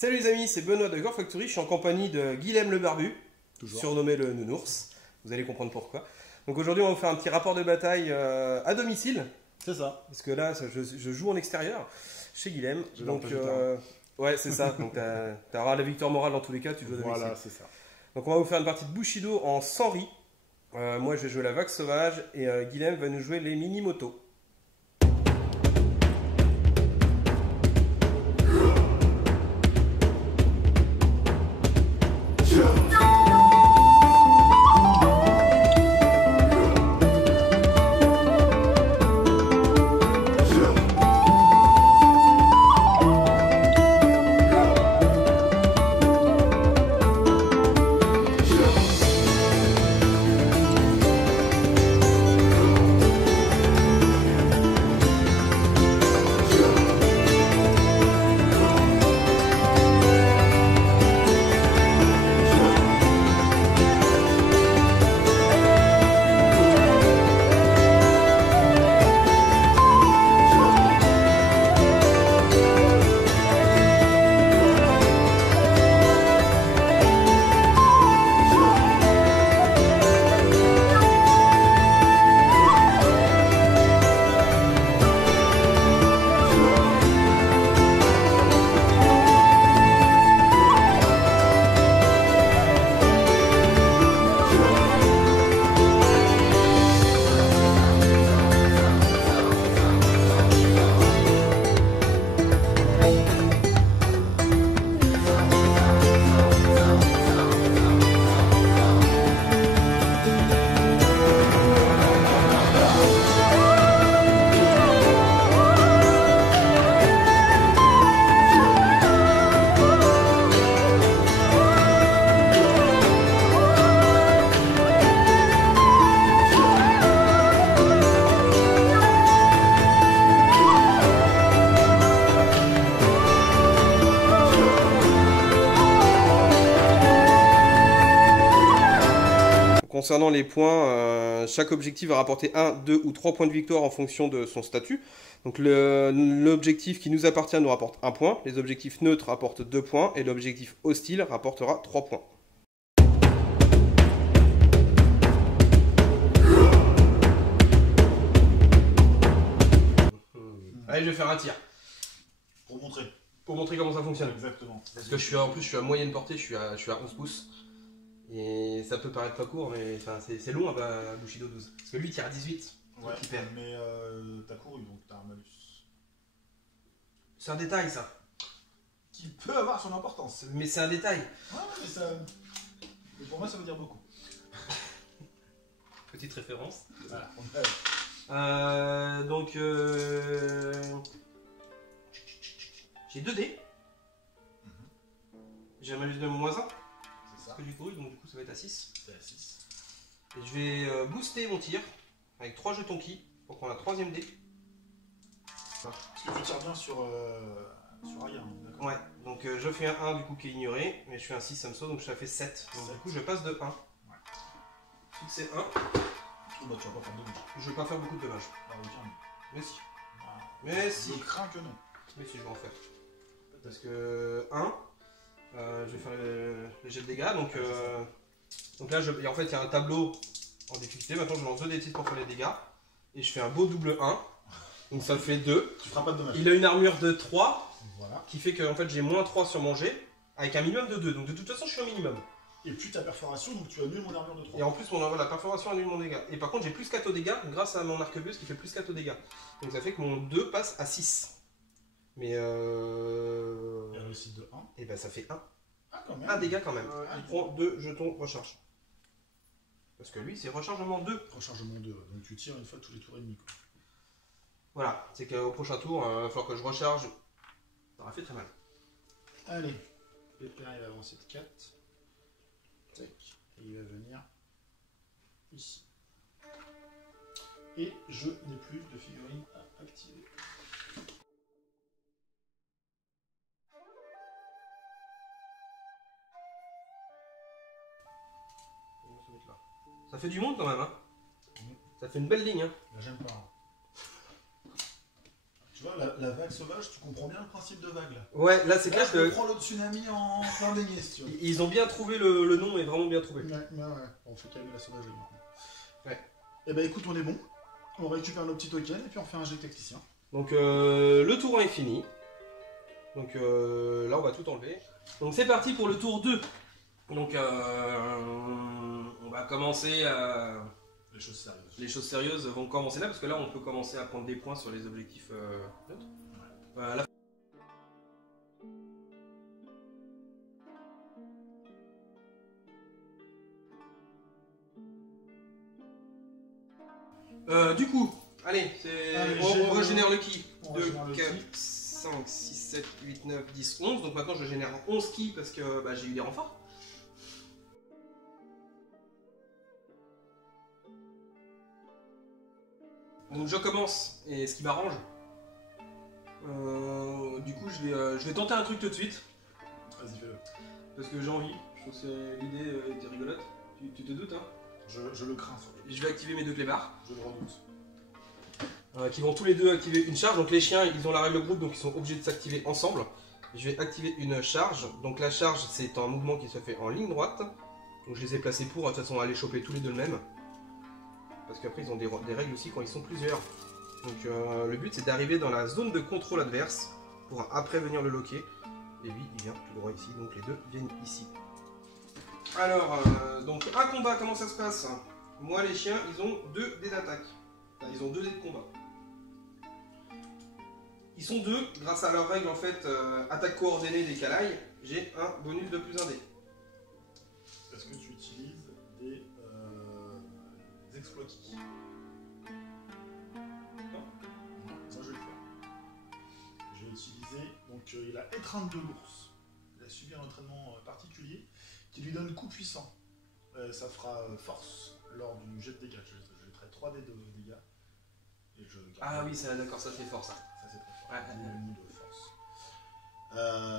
Salut les amis, c'est Benoît de Gore Factory, je suis en compagnie de Guilhem le Barbu, Toujours. surnommé le Nounours, vous allez comprendre pourquoi. Donc aujourd'hui on va vous faire un petit rapport de bataille à domicile, C'est ça. parce que là je joue en extérieur chez Guilhem. Je Donc l'empêche ouais c'est ça, donc tu auras la victoire morale dans tous les cas, tu joues à domicile. Voilà, c'est ça. Donc on va vous faire une partie de Bushido en 100 riz. Moi je vais jouer la vague sauvage et Guilhem va nous jouer les mini-motos. Concernant les points, chaque objectif va rapporter 1, 2 ou 3 points de victoire en fonction de son statut. Donc l'objectif qui nous appartient nous rapporte 1 point, les objectifs neutres rapportent 2 points et l'objectif hostile rapportera 3 points. Allez, je vais faire un tir. Pour montrer. Pour montrer comment ça fonctionne. Exactement. Parce que en plus je suis à moyenne portée, je suis à 11 pouces. Et ça peut paraître pas court, mais c'est long à Bushido 12. Parce que lui il tire à 18. Ouais, il perd. mais t'as couru donc t'as un malus. C'est un détail ça. Qui peut avoir son importance. Mais c'est un détail. Ouais, mais ça. Mais pour moi, ça veut dire beaucoup. Petite référence. Voilà. Donc j'ai 2 dés. J'ai un malus de moins 1. C'est ça. Que du coup, donc du coup ça va être à 6. C'est à 6. Et je vais booster mon tir avec 3 jetons ki pour prendre la 3ème dé. Parce que tu tires bien sur Aya, d'accord. Ouais, donc je fais un 1 du coup qui est ignoré, mais je fais un 6 ça me saute donc ça fait 7. Donc du coup je passe de 1. Ouais. Succès 1. Oh, bah, tu vas pas faire de dommages. Je vais pas faire beaucoup de dommages. Ah, oui, tiens. Mais si. Ah, Mais si. je crains que non. Mais si je vais en faire. Parce que 1, je vais faire les jets de dégâts. Donc là, et en fait, il y a un tableau en difficulté. Maintenant, je lance 2 d6 pour faire les dégâts. Et je fais un beau double 1. Donc ça fait 2. Tu feras pas de dommages. Il a une armure de 3. Voilà. Qui fait que en fait, j'ai moins 3 sur mon jet. Avec un minimum de 2. Donc de toute façon, je suis au minimum. Et puis ta perforation, donc tu annules mon armure de 3. Et en plus, la perforation annule mon dégât. Et par contre, j'ai plus 4 au dégâts grâce à mon arquebuse qui fait plus 4 au dégâts. Donc ça fait que mon 2 passe à 6. Mais Et la réussite de 1. et ben ça fait 1. Ah, quand même. 1 dégât quand même. Ah, Il prend 2 jetons recharge. Parce que lui, c'est rechargement 2. Rechargement 2. Donc tu tires une fois tous les tours et demi. Quoi. Voilà, c'est qu'au prochain tour, il va falloir que je recharge. Ça aura fait très mal. Allez. Pépère, il va avancer de 4. Tac. Et il va venir ici. Et je n'ai plus de figurines à activer. Ça fait du monde quand même, hein. Mmh. Ça fait une belle ligne, hein. Là, j'aime pas. Hein. Tu vois, vois, la vague sauvage, tu comprends bien le principe de vague là. Ouais, là c'est Là, clair je que prends le tsunami en plein baignet, si tu veux. ils ont bien trouvé le nom, est vraiment bien trouvé. Ouais. On fait calmer la sauvagerie maintenant. Ouais. Et bah écoute, on est bon. On récupère nos petits tokens et puis on fait un jet tacticien. Donc le tour 1 est fini. Donc là on va tout enlever. Donc c'est parti pour le tour 2. Donc on va commencer à... Les choses sérieuses. Les choses sérieuses vont commencer là parce que là on peut commencer à prendre des points sur les objectifs neutres. Du coup, allez, on régénère le ki. 2, 4, 5, 6, 7, 8, 9, 10, 11. Donc maintenant je génère 11 ki parce que j'ai eu des renforts. Donc je commence, et ce qui m'arrange, du coup je vais tenter un truc tout de suite. Vas-y, fais-le. Parce que j'ai envie, je trouve que l'idée était rigolote. Tu te doutes, hein? Je le crains sur le. Je vais activer mes deux clébards. Je le redoute. Qui vont tous les deux activer une charge. Donc les chiens, ils ont la règle groupe, donc ils sont obligés de s'activer ensemble. Je vais activer une charge. Donc la charge, c'est un mouvement qui se fait en ligne droite. Donc je les ai placés pour, de toute façon, aller choper tous les deux le même. Parce qu'après, ils ont des règles aussi quand ils sont plusieurs. Donc le but, c'est d'arriver dans la zone de contrôle adverse pour après venir le loquer. Et lui, il vient tout droit ici, donc les deux viennent ici. Alors, donc un combat, comment ça se passe? Moi, les chiens, ils ont 2 dés d'attaque. Enfin, ils ont 2 dés de combat. Ils sont 2, grâce à leur règle en fait, attaque coordonnée des calailles, j'ai un bonus de plus 1 dé. Est-ce que tu utilises des exploits qui? Non. Moi je vais le faire. Je vais utiliser, donc il a étreinte de l'ours. Il a subi un entraînement particulier qui lui donne coup puissant. Ça fera force lors du jet de dégâts. Je jetterai 3 dés de dégâts. Et je Ah oui, d'accord, ça c'est fort ça. Ça c'est très fort. Ouais. Le de force.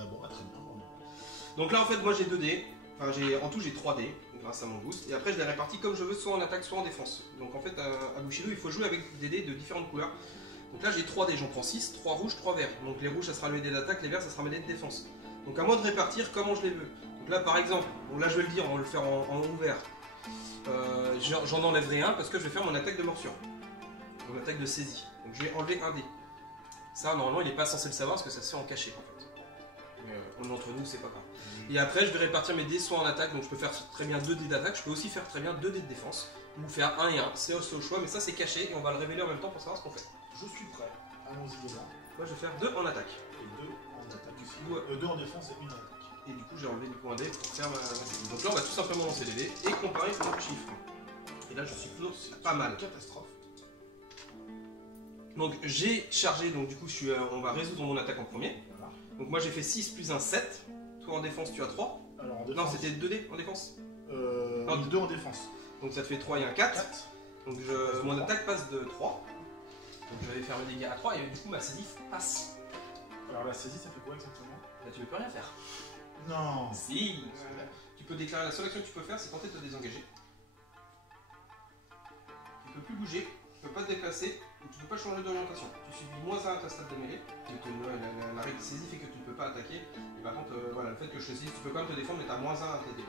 Bon, très bien. Donc là en fait, moi j'ai 2 dés. Enfin, en tout j'ai 3 dés, grâce à mon boost. Et après je les répartis comme je veux, soit en attaque, soit en défense. Donc en fait, à Bushido, il faut jouer avec des dés de différentes couleurs. Donc là j'ai 3 dés, j'en prends 6, 3 rouges, 3 verts. Donc les rouges ça sera mes dés d'attaque, les verts ça sera mes dés de défense. Donc à moi de répartir comment je les veux. Donc là par exemple, bon là je vais le dire, on va le faire en ouvert. J'en enlèverai un parce que je vais faire mon attaque de morsure. Mon attaque de saisie. Donc je vais enlever un dé. Ça normalement il n'est pas censé le savoir parce que ça se fait en cachet en fait. Mais entre nous c'est pas grave. Et après je vais répartir mes dés soit en attaque, donc je peux faire très bien 2 dés d'attaque, je peux aussi faire très bien 2 dés de défense. Ou faire 1 et 1, c'est au choix, mais ça c'est caché et on va le révéler en même temps pour savoir ce qu'on fait. Je suis prêt. Allons-y devant. Moi je vais faire 2 en attaque. Et 2 en attaque. Du coup, 2 en défense et 1 en attaque. Et du coup j'ai enlevé du coup un dé pour faire ma saisie. Donc là on va tout simplement lancer les dés et comparer nos chiffres. Et là je suis plutôt pas mal. Catastrophe. Donc j'ai chargé, donc du coup on va résoudre mon attaque en premier. Voilà. Donc moi j'ai fait 6 plus 1, 7. Toi en défense tu as 3. Alors en défense. Non, c'était 2 dés en défense. Non, 2 en défense. Donc ça te fait 3 et un 4. 4. Donc mon attaque passe de 3. Donc je vais faire le dégât à 3 et du coup ma saisie passe. Alors la saisie ça fait quoi exactement? Là tu peux plus rien faire. Non. Si. Tu peux déclarer, la seule action que tu peux faire c'est tenter de te désengager. Tu peux plus bouger, tu peux pas te déplacer, tu peux pas changer d'orientation. Tu subis -1 à ta stat de mêlée. La règle de saisie fait que tu ne peux pas attaquer. Et par contre, voilà, le fait que je te saisis, tu peux quand même te défendre, mais tu as -1 à tes dés.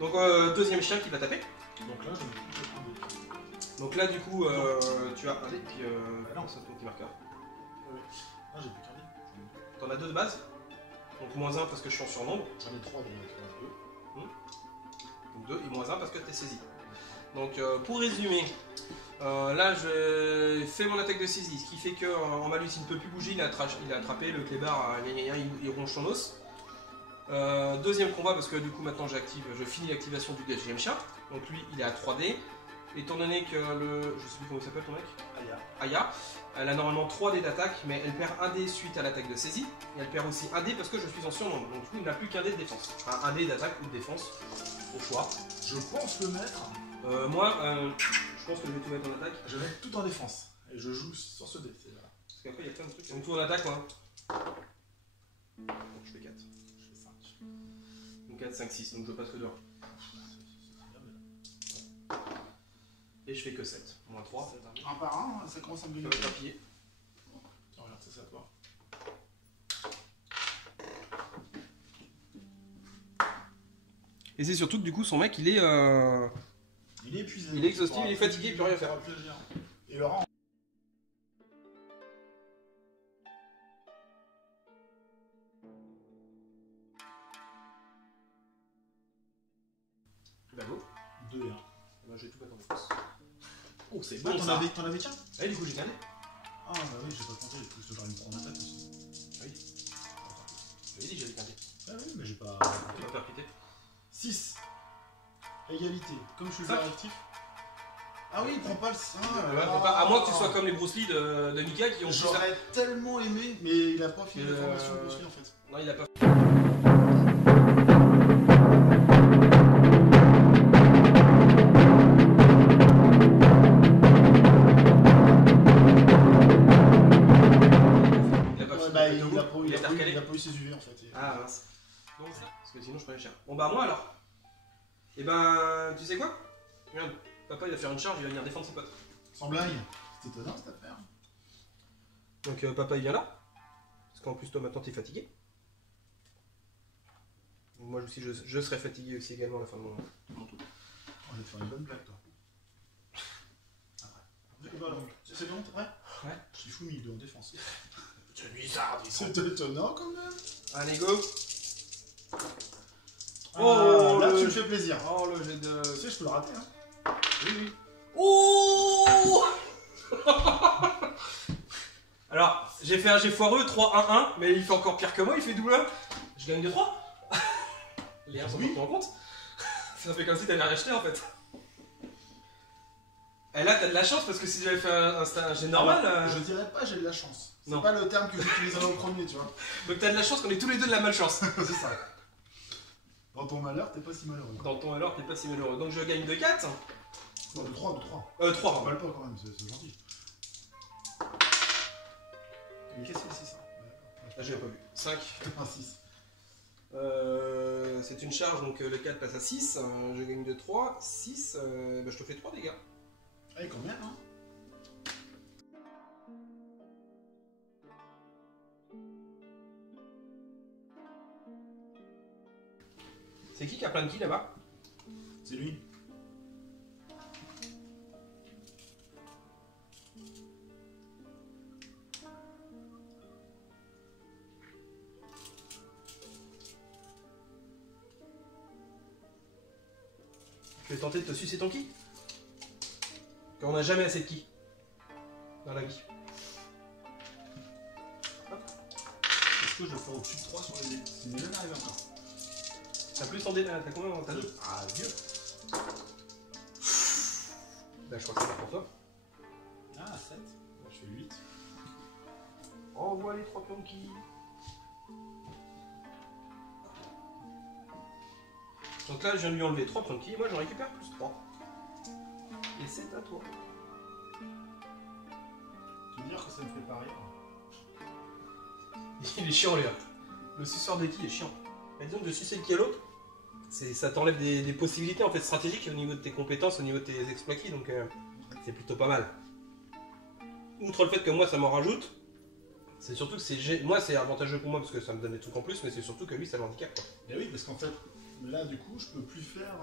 Donc deuxième chien qui va taper. Donc là je vais prendre Donc là du coup tu as un dé et puis non. c'est ton petit marqueur. Ah j'ai plus qu'un dé. T'en as 2 de base. Donc -1 parce que je suis en surnombre. J'en ai 3 donc 2. Donc 2 et -1 parce que t'es saisi. Donc pour résumer, là je fais mon attaque de saisie, ce qui fait qu'en malus il ne peut plus bouger, il a attrapé le clébard, il ronge son os. Deuxième combat parce que du coup maintenant je finis l'activation du deuxième chien. Donc lui il est à 3D. Étant donné que je sais plus comment il s'appelle ton mec, Aya, elle a normalement 3 dés d'attaque, mais elle perd 1 dé suite à l'attaque de saisie. Et elle perd aussi 1 dé parce que je suis en surnombre. Donc du coup il n'a plus qu'un dé de défense. Enfin, 1 dé d'attaque ou de défense, au choix. Je pense le mettre. Moi, je pense que je vais tout mettre en attaque. Je vais mettre tout en défense. Et je joue sur ce dé. Parce qu'après il y a plein de trucs. Donc tout en attaque moi. Donc je fais 4. Je fais 5. Donc 4, 5, 6, donc je passe que 2. Et je fais que 7. Moins 3. Un par un, ça commence à me Je donner. vais appuyer. Tiens, regarde, ça c'est à toi. Et c'est surtout que du coup son mec il est Il est épuisé. Il est exhaustif, il est fatigué, il peut rien faire. Ça fera plaisir. Et Laurent. Bah go. 2 et 1. Bah je vais tout mettre en défense. Oh c'est Ah, bon t'en ça. avais qu'un? Ah du coup j'ai gagné. Ah bah oui, j'ai pas compté, il faut que je te une prendre en attaque aussi. Oui. J'avais dit que j'avais gagné. Ah oui, mais j'ai pas. On va faire quitter. 6. Égalité. Comme je suis Cinq. joueur actif. Ah oui, il prend pas le 5. À moins que tu sois comme les Bruce Lee de Mika qui ont tout ça. J'aurais tellement aimé, mais il a pas fini la formation Bruce Lee en fait. Non il a pas. Il a pas eu ses UV en fait. Ah mince. Bon, ça. Parce que sinon je prenais cher. Bon bah moi alors. Et ben tu sais quoi? Regarde, papa il va faire une charge, il va venir défendre ses potes. Sans blague. C'est étonnant cette affaire. Donc papa il vient là. Parce qu'en plus toi maintenant t'es fatigué. Moi aussi je serai fatigué aussi également à la fin de mon tour. On va te faire une bonne blague toi. Après. C'est bon, t'es prêt? Ouais. Je suis fou 1002 en défense. C'est bizarre, C'est étonnant quand même. Allez go. Oh là tu me fais plaisir. Oh le jet de. Tu sais, je peux le rater hein. Oui oui. Oh. Alors, j'ai fait un jet foireux, 3-1-1, mais il fait encore pire que moi, il fait double 1. Je gagne de 3. Les 1 sont pas pris en compte. Ça fait comme si t'avais rien acheté en fait. Et là, t'as de la chance parce que si j'avais fait un jet normal. Je dirais pas j'ai de la chance. C'est Non. pas le terme que j'utiliserais au premier, tu vois. Donc t'as de la chance qu'on ait tous les deux de la malchance. C'est ça. Dans ton malheur, t'es pas si malheureux. Dans ton alors, t'es pas si malheureux. Donc je gagne de 4. Non, de 3, de 3. 3, On pardon. balle pas quand même, c'est gentil. Mais qu'est-ce que c'est ça? Là, j'avais pas vu. 5. Un 6. C'est une charge, donc le 4 passe à 6. Je gagne de 3. 6. Bah, je te fais 3 dégâts. Allez, quand même, hein. C'est qui a plein de kills là-bas? C'est lui. Tu veux tenter de te sucer ton ki? Quand on n'a jamais assez de ki dans la vie. Est-ce que je fais au-dessus de 3 sur les dés? C'est jamais arrivé encore. T'as plus en dé... T'as combien en ta 2? Ah, Dieu. Bah, je crois que c'est pour toi. Ah, 7. Je fais 8. Envoie les 3 pions de ki. Donc là, je viens de lui enlever 3 pions de ki. Moi, j'en récupère plus 3. Et c'est à toi. Tu veux dire que ça me fait pas rire? Il est chiant, les gars. Le suceur de ki est chiant. Et disons que de sucer le ki à l'autre, ça t'enlève des possibilités en fait stratégiques au niveau de tes compétences, au niveau de tes exploits ki, donc c'est plutôt pas mal. Outre le fait que moi ça m'en rajoute, c'est surtout que moi c'est avantageux pour moi parce que ça me donne des trucs en plus, mais c'est surtout que lui ça le handicap quoi. Et oui, parce qu'en fait, là du coup, je peux plus faire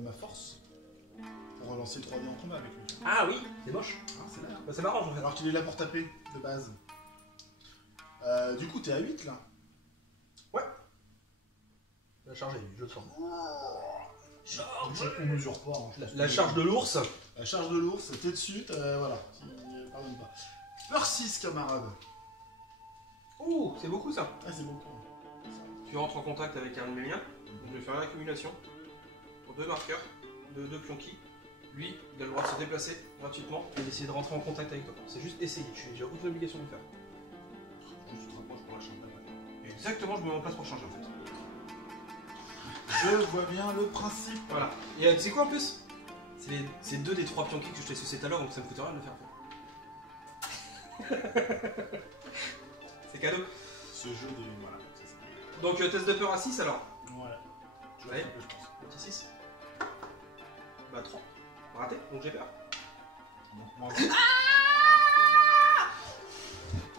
ma force pour relancer 3D en combat avec lui. Ah oui, c'est moche. Ah, c'est là. Bah, c'est marrant en fait. Alors qu'il est là pour taper, de base. Du coup, t'es à 8 là. La charge est je le sens. On mesure pas. Hein, La charge de l'ours. La charge de l'ours, t'es dessus, voilà. Pardonne pas. Peur 6, camarade. Ouh, c'est beaucoup ça. Ah, c'est beaucoup. Tu rentres en contact avec un de mes liens, donc je vais faire une accumulation pour 2 marqueurs, de 2 pions ki. Lui, il a le droit de se déplacer gratuitement et d'essayer de rentrer en contact avec toi. C'est juste essayer, j'ai aucune obligation de le faire. Je te rapproche pour la charge d'après. Exactement, je me mets en place pour charger en fait. Je vois bien le principe. Voilà. Et tu sais quoi en plus? C'est 2 des 3 pions ki que je t'ai sucé tout à l'heure, donc ça me coûte rien de le faire. C'est cadeau. ce jeu des. Voilà, c'est ça. Donc test de peur à 6 alors. Voilà. Je Ouais. je pense. Petit 6. Bah 3. Raté, donc j'ai peur. Donc, moi,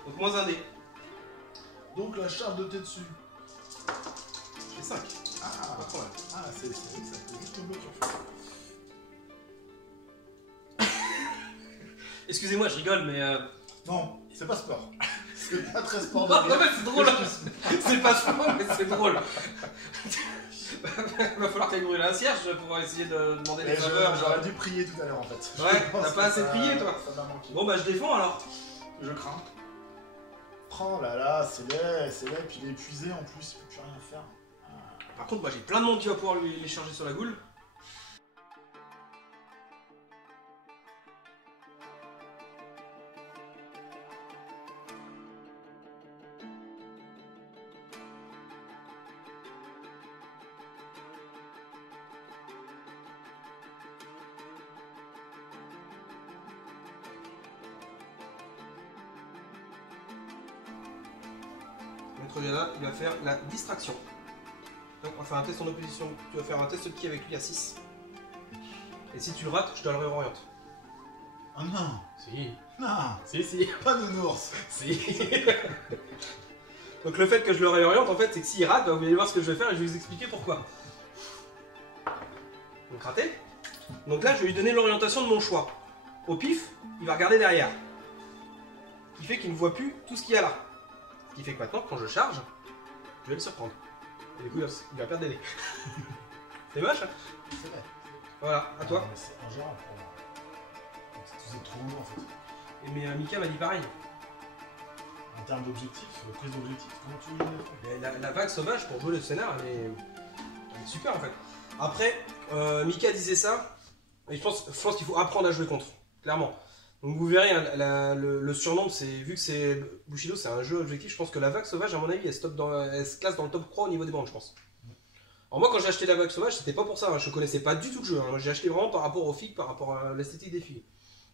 Donc moins un dé. donc la charge de Tetsu. J'ai 5. Ah, Pas de problème. ah c'est vrai que ça fait juste le bloc en fait. Excusez-moi, je rigole, mais. Non, c'est pas sport. C'est pas très sport de Non, rire. mais c'est drôle. C'est pas sport, mais c'est drôle. Va falloir que t'ailles brûler un cierge pour essayer de demander des Et faveurs. J'aurais dû prier tout à l'heure en fait. Ouais, Je pense t'as pas que assez ça- prié, toi. Ça m'a manqué. Bon bah je défends alors. Je crains. Oh là là, c'est laid, puis il est épuisé en plus, il peut plus rien faire. Par contre, moi j'ai plein de monde qui va pouvoir lui charger sur la goule. Maître Diana, il va faire la distraction. Donc, on va faire un test en opposition. Tu vas faire un test de ki avec lui à 6. Et si tu le rates, je te le réoriente. Oh non, Si. non, Si. pas nounours. Si. Donc le fait que je le réoriente, en fait, c'est que s'il rate, bah, vous allez voir ce que je vais faire et je vais vous expliquer pourquoi. Donc raté. Donc là, je vais lui donner l'orientation de mon choix. Au pif, il va regarder derrière. Ce qui fait qu'il ne voit plus tout ce qu'il y a là. Ce qui fait que maintenant, quand je charge, je vais le surprendre. Et du coup, il va perdre des dés. C'est moche, hein? C'est vrai. Voilà, à toi. C'est ingérable pour moi. C'est trop lourd en fait. Et mais Mika m'a dit pareil. En termes d'objectifs, prise d'objectif, comment tu veux le faire? La vague sauvage pour jouer le scénar, elle est super en fait. Après, Mika disait ça, et je pense qu'il faut apprendre à jouer contre, clairement. Donc vous verrez, hein, le surnom, vu que c'est Bushido, c'est un jeu objectif, je pense que la vague sauvage, à mon avis, elle se classe dans le top 3 au niveau des bandes, je pense. Alors moi, quand j'ai acheté la vague sauvage, c'était pas pour ça, hein, je connaissais pas du tout le jeu. Hein. J'ai acheté vraiment par rapport aux filles, par rapport à l'esthétique des filles.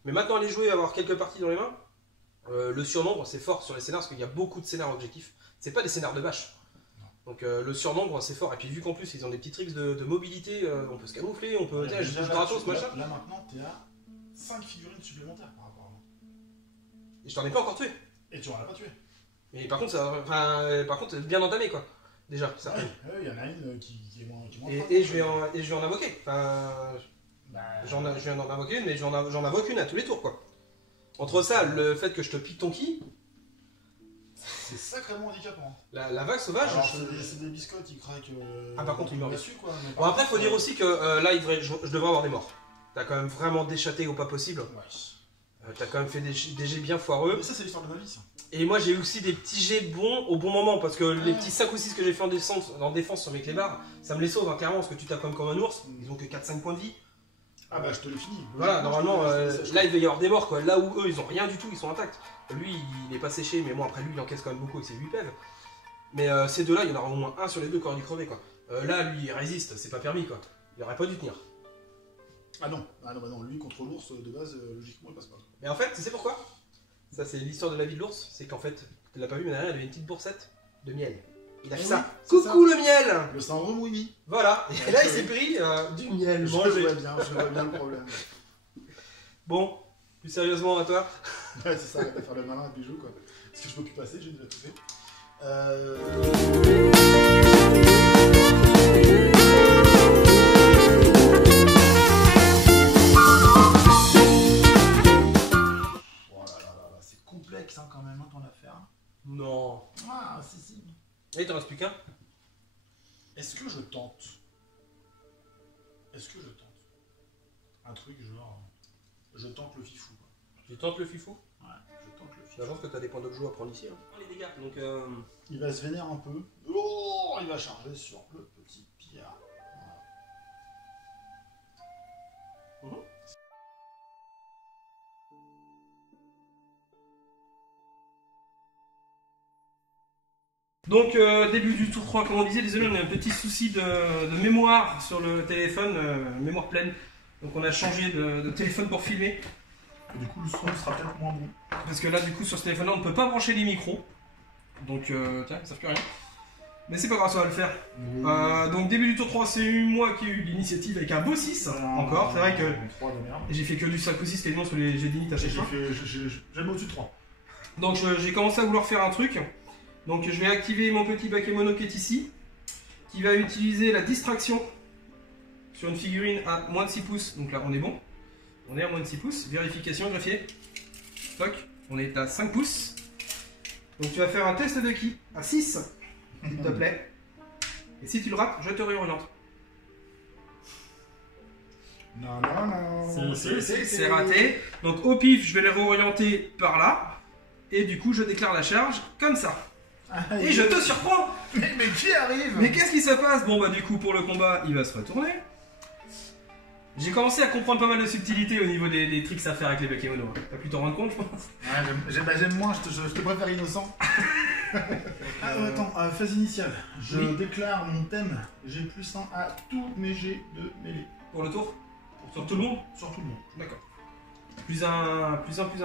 Mais maintenant, aller jouer, avoir quelques parties dans les mains, le surnombre, c'est fort sur les scénars, parce qu'il y a beaucoup de scénars objectifs. C'est pas des scénars de bâche. Donc le surnombre, c'est fort. Et puis vu qu'en plus, ils ont des petits tricks de mobilité, on peut se camoufler, on peut... Ouais, je déjà, bouge là, gratos, tu- machin. Là maintenant, t'es à 5 figurines supplémentaires par rapport à moi. Et je t'en ai pas encore tué. Et tu en as pas tué. Mais par contre, bien entamé, quoi. Déjà, ça. Ouais, il y en a une qui est moins forte. Et je vais en invoquer. Enfin, Bah, je viens d'en invoquer une, mais j'en invoque une à tous les tours, quoi. Entre ça, le fait que je te pique ton ki, c'est sacrément handicapant. la vague sauvage. Alors, c'est des biscottes, ils craquent. Ah, par contre, ils meurent dessus quoi. Mais Bon, après, il faut dire aussi que là, je devrais avoir des morts. T'as quand même vraiment déchaté au pas possible. Ouais. T'as quand même fait des jets bien foireux. Mais ça, c'est l'histoire de ma vie, ça. Et moi, j'ai eu aussi des petits jets bons au bon moment. Parce que les petits 5 ou 6 que j'ai fait en défense sur mes clébards, ça me les sauve, hein, clairement. Parce que tu tapes comme un ours. Ils ont que 4-5 points de vie. Ah bah, je te le finis. Voilà, normalement, Je- là, il va y avoir des morts, quoi. Là où eux, ils ont rien du tout, ils sont intacts. Lui, il est pas séché, mais bon, après lui, il encaisse quand même beaucoup avec ses 8 pèves. Mais ces deux-là, il y en aura au moins un sur les deux qui aura dû crever, quoi. Là, lui, il résiste, c'est pas permis, quoi. Il aurait pas dû tenir. Ah non, bah non, lui contre l'ours, de base, logiquement, il passe pas. Mais en fait, tu sais pourquoi? Ça, c'est l'histoire de la vie de l'ours, c'est qu'en fait, tu l'as pas vu, mais derrière, il avait une petite boursette de miel. Il a fait Eh ça. oui, c'est Coucou le miel! Le syndrome Winnie. Voilà. Et là, il s'est pris du miel Je mangé. vois bien le problème. Bon, plus sérieusement à toi. Ouais, c'est ça, arrête de faire le malin et puis joue quoi. Parce que je peux plus passer, j'ai déjà tout fait. Oh là, c'est complexe hein, quand même hein, ton affaire. Non. Ah, si. Et il t'en reste plus qu'un? Est-ce que je tente un truc genre. Je tente le fifou. Quoi. Tu tentes le fifou? Ouais, je tente le fifou. J'avance que t'as des points d'objet à prendre ici. Hein. Les dégâts. Donc, Il va se vénérer un peu. Oh, il va charger sur le petit pillard. Voilà. Donc, début du tour 3, comme on disait, désolé, on a un petit souci de mémoire sur le téléphone, mémoire pleine. Donc, on a changé de téléphone pour filmer. Et du coup, le son sera peut-être moins bon. Parce que là, du coup, sur ce téléphone-là, on ne peut pas brancher les micros. Donc, tiens, ça ne fait plus rien. Mais c'est pas grave, ça va le faire. Donc, début du tour 3, c'est moi qui ai eu l'initiative avec un beau 6. Encore, c'est vrai que j'ai fait que du 5 ou 6 quasiment sur les jets d'init à chaque fois. J'aime au-dessus de 3. Donc, j'ai commencé à vouloir faire un truc. Donc, je vais activer mon petit bakemono qui est ici, qui va utiliser la distraction sur une figurine à moins de 6 pouces. Donc là, on est bon. On est à moins de 6 pouces. Vérification, greffier. Stock. On est à 5 pouces. Donc, tu vas faire un test de ki à 6. S'il te plaît. Et si tu le rates, je te réoriente. Non, non, non. C'est raté. Donc au pif, je vais les réorienter par là. Et du coup, je déclare la charge comme ça. Et je te surprends. Mais qui arrive? Mais qu'est-ce qui se passe? Bon bah du coup, pour le combat, il va se retourner. J'ai commencé à comprendre pas mal de subtilités au niveau des tricks à faire avec les bakemonos. T'as pu t'en rendre compte, je pense. Ouais, j'aime moins, je te préfère innocent. Attends, phase initiale. Je déclare mon thème G+1 à tous mes G de mêlée. Pour le tour? Sur tout le monde? Sur tout le monde. D'accord. Plus un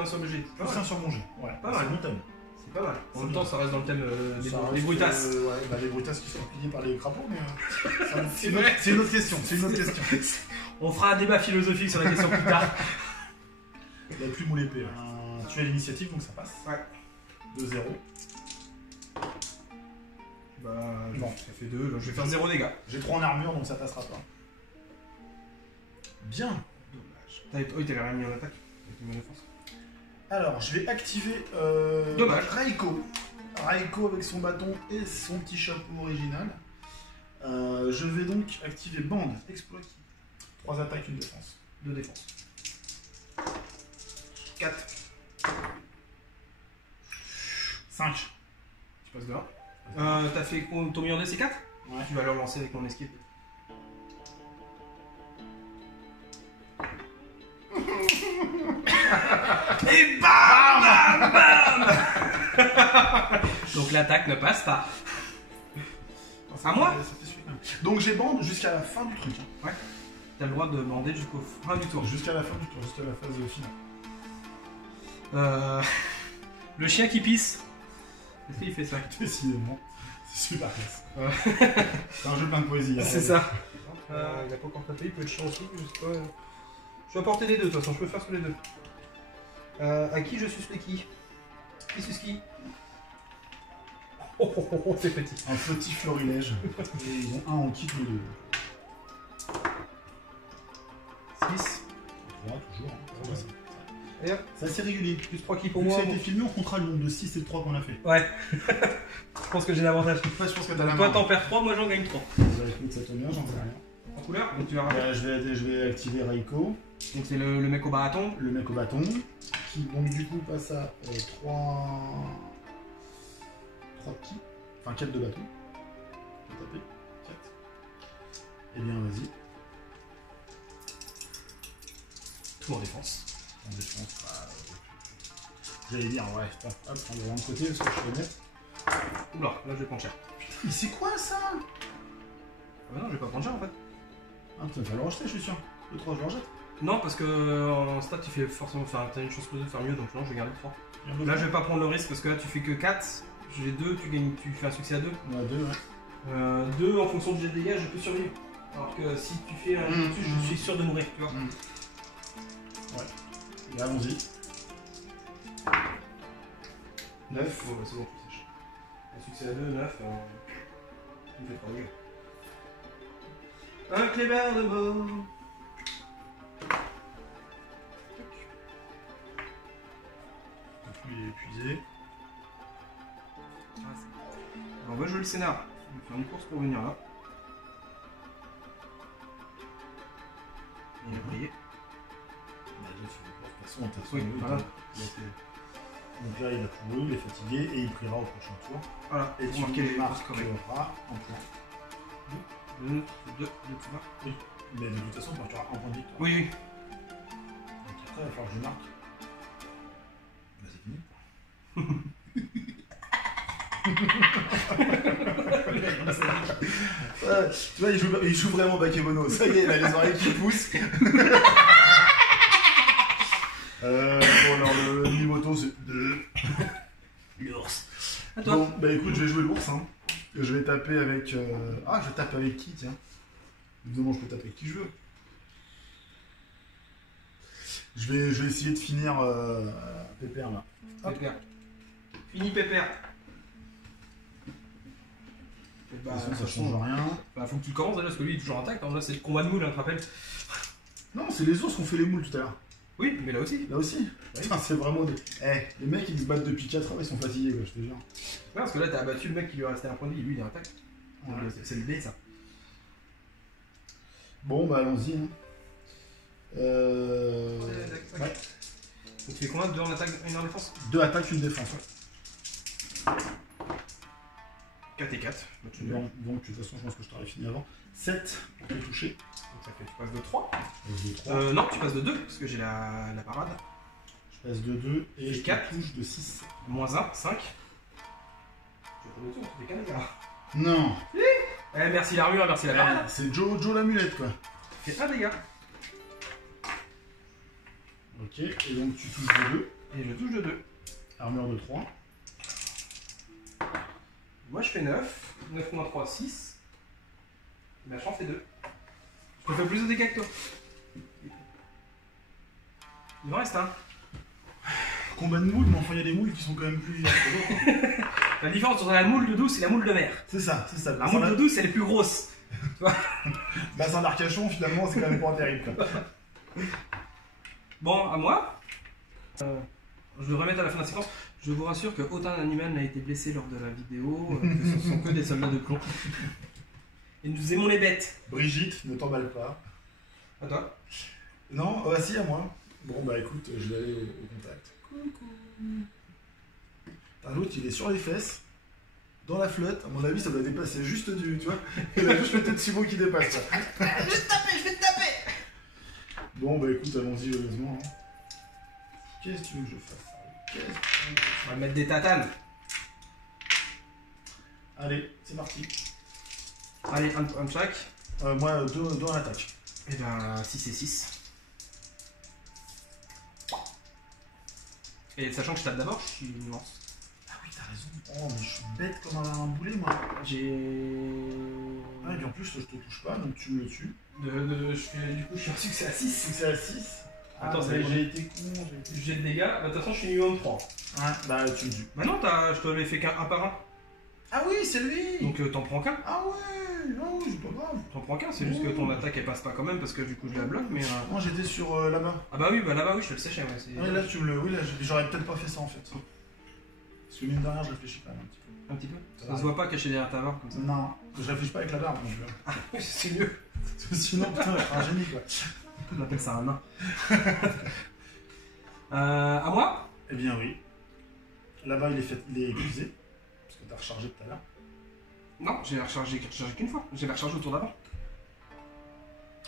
sur le G. Plus un sur mon G. Ouais, pas mal. C'est mon thème. C'est pas mal. En même temps, ça reste dans le thème des brutasses. Ouais, bah les brutasses qui sont pliées par les crapauds, mais c'est une autre question. C'est une autre question. On fera un débat philosophique sur la question plus tard. La plume ou l'épée. Tu as l'initiative, donc ça passe. Ouais. 2-0. Bah, non, ça fait 2, donc je vais faire 0 dégâts. J'ai 3 en armure, donc ça passera pas. Bien. Dommage. Oui, t'avais rien mis en attaque. Avec une défense. Alors, je vais activer Dommage. Raiko. Raiko avec son bâton et son petit chapeau original. Je vais donc activer Bande, exploit qui 3 attaques, une défense. 2 défenses. 4. 5. Tu passes dehors. T'as fait ton million de C4? Ouais. Tu vas le relancer avec mon esquive. Et bam, bam. Donc l'attaque ne passe pas. À moi? Donc j'ai bande jusqu'à la fin du truc. Ouais. T'as le droit de bander jusqu'au fin du tour. Jusqu'à la fin du tour, jusqu'à la phase finale. Le chien qui pisse. Est-ce qu'il fait ça? Décidément. C'est super classe. C'est un jeu plein de poésie. C'est ça. Il a pas encore tapé, il peut être chiant aussi. Je sais pas. Je vais apporter les deux, de toute façon, je peux faire sur les deux. À qui je suce les qui? Qui suce qui? Oh, oh, oh, oh, c'est petit. Un petit florilège. Et ils ont un en kit, les deux. 6. 3, toujours. Hein. Et hop, c'est assez régulier. plus 3 qui pour Vu que moi. ça a été filmé, on comptera le nombre de 6 et de 3 qu'on a fait. Ouais. Je pense que j'ai l'avantage. Ouais, je pense que t'as la Toi main. t'en perds 3, moi j'en gagne 3. Bah, écoute, ça tombe bien, j'en sais rien. En couleur? Donc tu vas rappeler. Je vais activer Raiko, Donc c'est le mec au bâton. le mec au bâton, qui donc du coup passe à 3 qui. Enfin 4 de bâton. Je vais taper. 4. Eh bien vas-y. Tout en défense. En défense, bah, j'allais dire ouais, hop, on va de côté parce que je suis honnête. Oula, là je vais prendre cher. Mais c'est quoi ça? Ah bah non, je vais pas prendre cher en fait. Ah putain, il va le rejeter, je suis sûr. Le 3, je le rejette. Non, parce que en stat tu fais forcément. Enfin, t'as une chance de faire mieux, donc non, je vais garder le 3. Là je vais pas prendre le risque parce que là tu fais que 4. J'ai 2, tu fais un succès à 2. On a 2, ouais. 2 en fonction du jet de dégâts, je peux survivre. Alors que si tu fais un jet dessus, je suis sûr de mourir, tu vois. Ouais. Et allons-y. 9. Bon, bah, c'est bon, tu sèches. Un succès à 2, 9. Tu me fais pas mieux. Un clébard de mort. Il est épuisé. Alors, on va jouer le scénar. On va faire une course pour venir là. Et briller. Bah, de toute façon, Oui, voilà. Donc là, il a couru, il est fatigué et il priera au prochain tour. Voilà, Et pour tu marquer les courses correctes. marqueras un point. 2 pouvoir. Oui. Mais de toute façon, tu marqueras un point de victoire. Oui, oui. Donc après, il va falloir que je marque. Bah, c'est fini. Tu vois, il joue vraiment bakemono. Ça y est, il a les oreilles qui poussent. Bon, alors le Miyamoto, c'est 2. L'ours. À toi. Bon, bah écoute, je vais jouer l'ours. Hein. Je vais taper avec. Ah, je tape avec qui, tiens? Évidemment, je peux taper avec qui je veux. Je vais essayer de finir Pépère là. Hop. Pépère. Fini Pépère. De toute façon, ça change rien. Bah, faut que tu commences déjà parce que lui il est toujours intact. Là, c'est le combat de moules, hein, tu te rappelles? Non, c'est les ours qui ont fait les moules tout à l'heure. Oui, mais là aussi. Là aussi. Oui. Putain, c'est vraiment des. Les mecs ils se battent depuis 4 heures, ils sont fatigués, quoi, je te jure. Ouais, parce que là, t'as abattu le mec qui lui restait un point de vie, lui il est intact. Donc, Ouais. c'est l'idée ça. Bon, bah allons-y. Hein. Ouais. Ouais. Donc, tu fais combien? 2 en attaque, 1 en défense? 2 attaques, 1 défense. Ouais. 4 et 4. Donc, de toute façon, je pense que je t'aurais fini avant. 7 pour te toucher. Donc ça fait, tu passes de 3. De 3. Non, tu passes de 2 parce que j'ai la parade. Je passe de 2 et Et je 4. touche de 6. Moins 1, 5. Tu vas tourner autour, tu fais 4 dégâts. Non. Eh, merci l'armure, merci la parade. C'est Joe l'amulette, quoi. Tu fais 1 dégât. Ok, et donc tu touches de 2. Et je touche de 2. Armure de 3. Moi je fais 9. 9 moins 3, 6. Ma chance fait 2. Je peux faire plus de dégâts que toi. Il m'en reste un. Combat de moules, mais enfin il y a des moules qui sont quand même plus. La différence entre la moule de douce et la moule de mer. C'est ça, c'est ça. La moule de douce elle est plus grosse. Bassin d'Arcachon, finalement, c'est quand même pas terrible, quoi. Bon, à moi. Je devrais mettre à la fin de la séquence. Je vous rassure que aucun animal n'a été blessé lors de la vidéo, que ce sont que des soldats de plomb. Et nous aimons les bêtes. Brigitte, ne t'emballe pas. À toi. Non, si, à moi. Bon, bah écoute, je vais aller au contact. Coucou. L'autre, il est sur les fesses, dans la flotte. À mon avis, ça doit dépasser juste du. Tu vois, il a juste le Tetsubo qui dépasse. Quoi. Je vais te taper, je vais te taper. Bon, bah écoute, allons-y, heureusement. Hein. Qu'est-ce que tu veux que je fasse? On va mettre des tatanes. Allez, c'est parti. Allez, un chaque. Moi, 2 en attaque. Et ben 6 et 6. Et sachant que je tape d'abord, je suis immense. Ah oui, t'as raison. Oh, mais je suis bête comme un boulet, moi. J'ai. Ah, et puis en plus, je te touche pas, donc tu me le tues. Du coup, je suis en succès à 6. Succès à 6. Attends, Ah, c'est- j'ai été con, j'ai été. J'ai de dégâts. Bah, de toute façon, je suis minimum 3. Ouais, bah tu me tues. Bah non, je te l'avais fait qu'un par un. Ah oui, c'est lui. Donc t'en prends qu'un. Ah ouais, non, c'est pas grave. T'en prends qu'un, c'est juste que ton attaque elle passe pas quand même parce que du coup je la bloque, mais. Moi j'étais sur là-bas. Ah bah oui, bah là-bas, oui, je te le séchais. Ouais, c'est- Ouais, là tu me le. Oui, là j'aurais peut-être pas fait ça en fait. Parce que mine de rien, je réfléchis quand même un petit peu. Un petit peu. Ça Ça va. se voit pas caché derrière ta barre comme ça. Non, je réfléchis pas avec la barbe non plus. Oui, c'est mieux. Parce que sinon, putain, je serais un génie quoi. On appelle ça un nain. À moi. Eh bien oui. Là-bas il est épuisé. Parce que t'as rechargé tout à l'heure. Non, j'ai rechargé qu'une fois. J'ai rechargé au tour d'avant.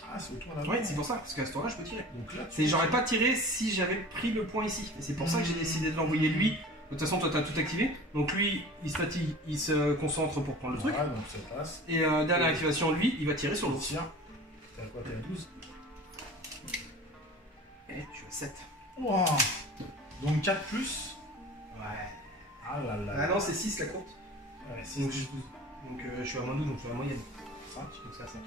Ah, c'est autour là-bas. Oui, c'est pour ça, parce qu'à ce tour-là, je peux tirer. Donc là, J'aurais pas tiré si j'avais pris le point ici. Et c'est pour ça que j'ai décidé de l'envoyer lui. De toute façon, toi, t'as tout activé. Donc lui, il se fatigue, il se concentre pour prendre le truc. Voilà, donc ça passe. Et dernière activation, lui, il va tirer sur On l'ours. tire. T'es à quoi? T'es à 12. Et je suis à 7. Wow. Donc 4 plus. Ouais. Ah là là. Ah non, c'est 6 la courte. Ouais, 6 Donc, plus 12. Donc je suis à moins 12, donc je suis à la moyenne. 5. Donc c'est à 5.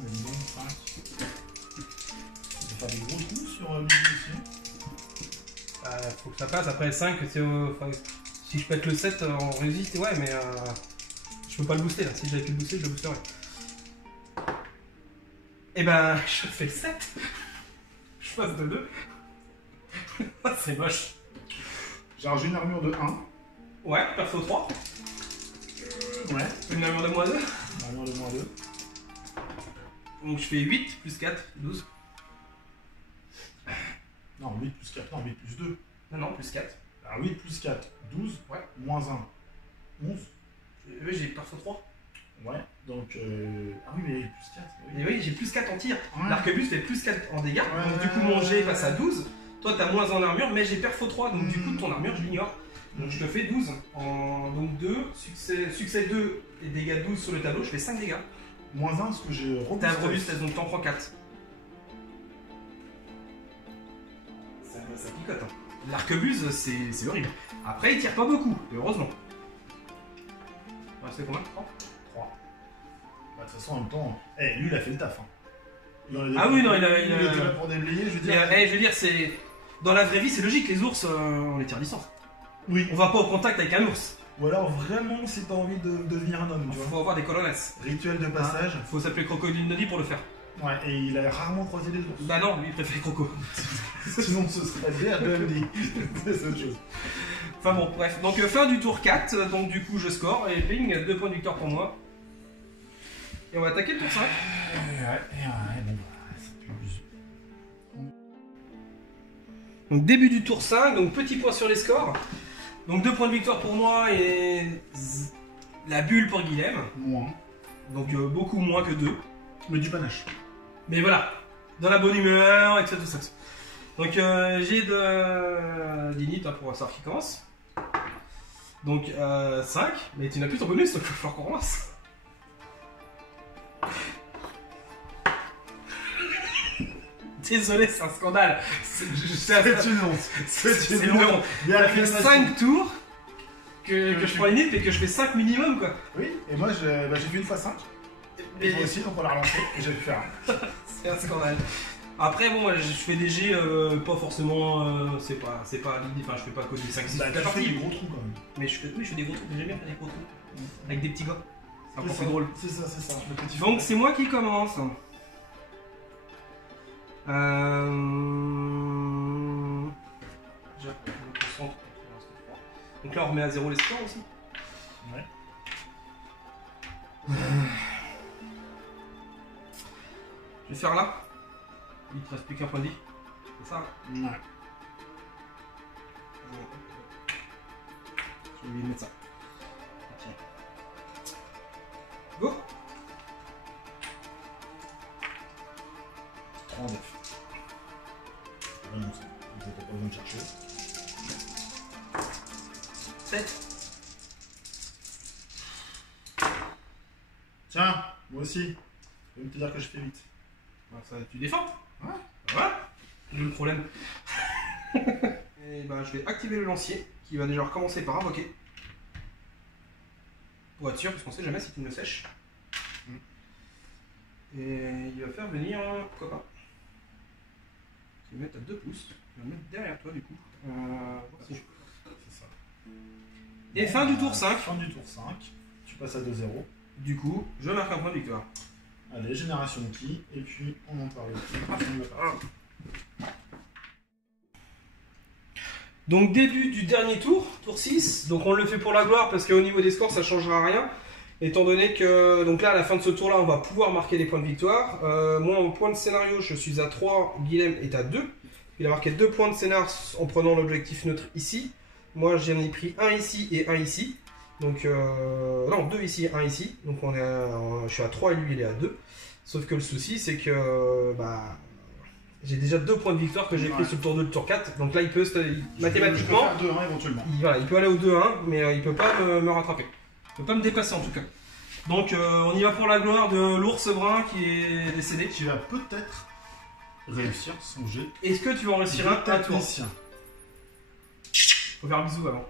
Bon, 5. On va faire des gros coups sur lui aussi. Faut que ça passe. Après 5, c'est enfin, si je pète le 7, on résiste, ouais, mais je peux pas le booster là. Si j'avais pu le booster, je le boosterais. Et ben, je fais le 7. Je passe de 2. C'est moche. J'ai une armure de 1. Ouais, perso 3. Ouais. Une armure de moins 2. Une armure de moins 2. Donc je fais 8 plus 4, 12. Non, 8 plus 4. Non, 8 plus 2. Non, plus 4. Ah, 8 plus 4. 12. Ouais. Moins 1. 11. Oui, j'ai perso 3. Ouais. Donc. Ah oui, mais plus 4. Et oui, j'ai plus 4 en tir. Ouais. L'arquebus fait plus 4 en dégâts. Ouais. Donc du coup, mon G passe à 12. Toi, t'as moins en armure, mais j'ai perfo 3. Donc du coup, ton armure, je l'ignore. Donc je te fais 12. Donc 2, succès 2 et dégâts 12 sur le tableau, je fais 5 dégâts. Moins 1 parce que j'ai T'as robustesse. robustesse, donc t'en prends 4. Ça picote, hein. l'arquebuse, c'est horrible. Après, il tire pas beaucoup, heureusement. Il reste combien? 3. Bah, de toute façon, en même temps, lui, il a fait le taf. Hein. Ah oui, non, il était là pour déblayer, je veux dire. Je veux dire, c'est. Dans la vraie vie, c'est logique, les ours, on les tire à distance. Oui. On va pas au contact avec un ours. Ou alors, vraiment, si t'as envie de devenir un homme, tu vois. Faut avoir des colonnes. Rituel de passage. Faut s'appeler Crocodile Noddy pour le faire. Ouais, et il a rarement croisé les ours. Bah non, lui, il préfère Croco. Sinon, ce serait BMD. C'est autre chose. Enfin bon, bref. Donc, fin du tour 4, donc du coup, je score, et bing, 2 points de victoire pour moi. Et on va attaquer le tour 5. Bon, ça pue. Donc début du tour 5, donc petit point sur les scores. Donc 2 points de victoire pour moi et la bulle pour Guilhem. Moins. Donc beaucoup moins que 2. Mais du panache. Mais voilà, dans la bonne humeur, etc. Tout ça. Donc j'ai d'init pour savoir qui commence. Donc 5, mais tu n'as plus ton bonus, donc il va falloir qu'on commence. Désolé, c'est un scandale. C'est une honte. C'est une honte. Ça fait 5 tours que je prends l'init et que je fais 5 minimum quoi. Oui, et moi j'ai fait une fois 5. Et moi aussi, donc on l'a relancé et j'ai pu faire un. C'est un scandale. Après, bon, moi je fais des G pas forcément. C'est pas l'idée. Enfin, je fais pas que des 5 6 Bah, tu fais des gros trous quand même. Mais je fais des gros trous. J'aime bien faire des gros trous. Avec des petits gars. C'est encore C'est plus drôle. C'est ça. Le petit Donc, c'est moi qui commence. Je me concentre. Donc là, on remet à 0 les scores aussi. Ouais. Je vais faire là. Il te reste plus qu'un point de vie. C'est ça? Ouais. J'ai oublié de mettre ça. Tiens. Go! 39. Vous n'avez pas besoin de chercher. 7. Tiens, moi aussi. Je vais me te dire que je fais vite. Ça, tu défends? Ouais. Voilà. J'ai le problème. Et ben, je vais activer le lancier qui va déjà recommencer par invoquer. Pour être sûr, parce qu'on sait jamais si tu me le sèches. Et il va faire venir pourquoi pas. Je vais le mettre à 2 pouces. Je vais le mettre derrière toi du coup. C'est ça. Et fin du tour 5. Fin du tour 5. Tu passes à 2-0. Du coup, je marque un point de victoire. Allez, génération qui, et puis on en parle aussi. Donc début du dernier tour, tour 6. Donc on le fait pour la gloire parce qu'au niveau des scores ça changera rien. Étant donné que donc là à la fin de ce tour là on va pouvoir marquer des points de victoire. Moi en point de scénario je suis à 3, Guilhem est à 2. Il a marqué 2 points de scénar en prenant l'objectif neutre ici. Moi j'en ai pris un ici et un ici. Donc non 2 ici et 1 ici. Donc je suis à 3 et lui il est à 2. Sauf que le souci c'est que j'ai déjà 2 points de victoire que j'ai pris sur le tour 2 le tour 4. Donc là il peut mathématiquement. Je peux faire 2-1 éventuellement. Il peut aller au 2-1 mais il peut pas me rattraper. Il peut pas me dépasser en tout cas. Donc on y va pour la gloire de l'ours brun qui est décédé. Tu vas peut-être réussir son jet. Est-ce que tu vas en réussir un à tour? Technicien. Faut faire un bisou avant.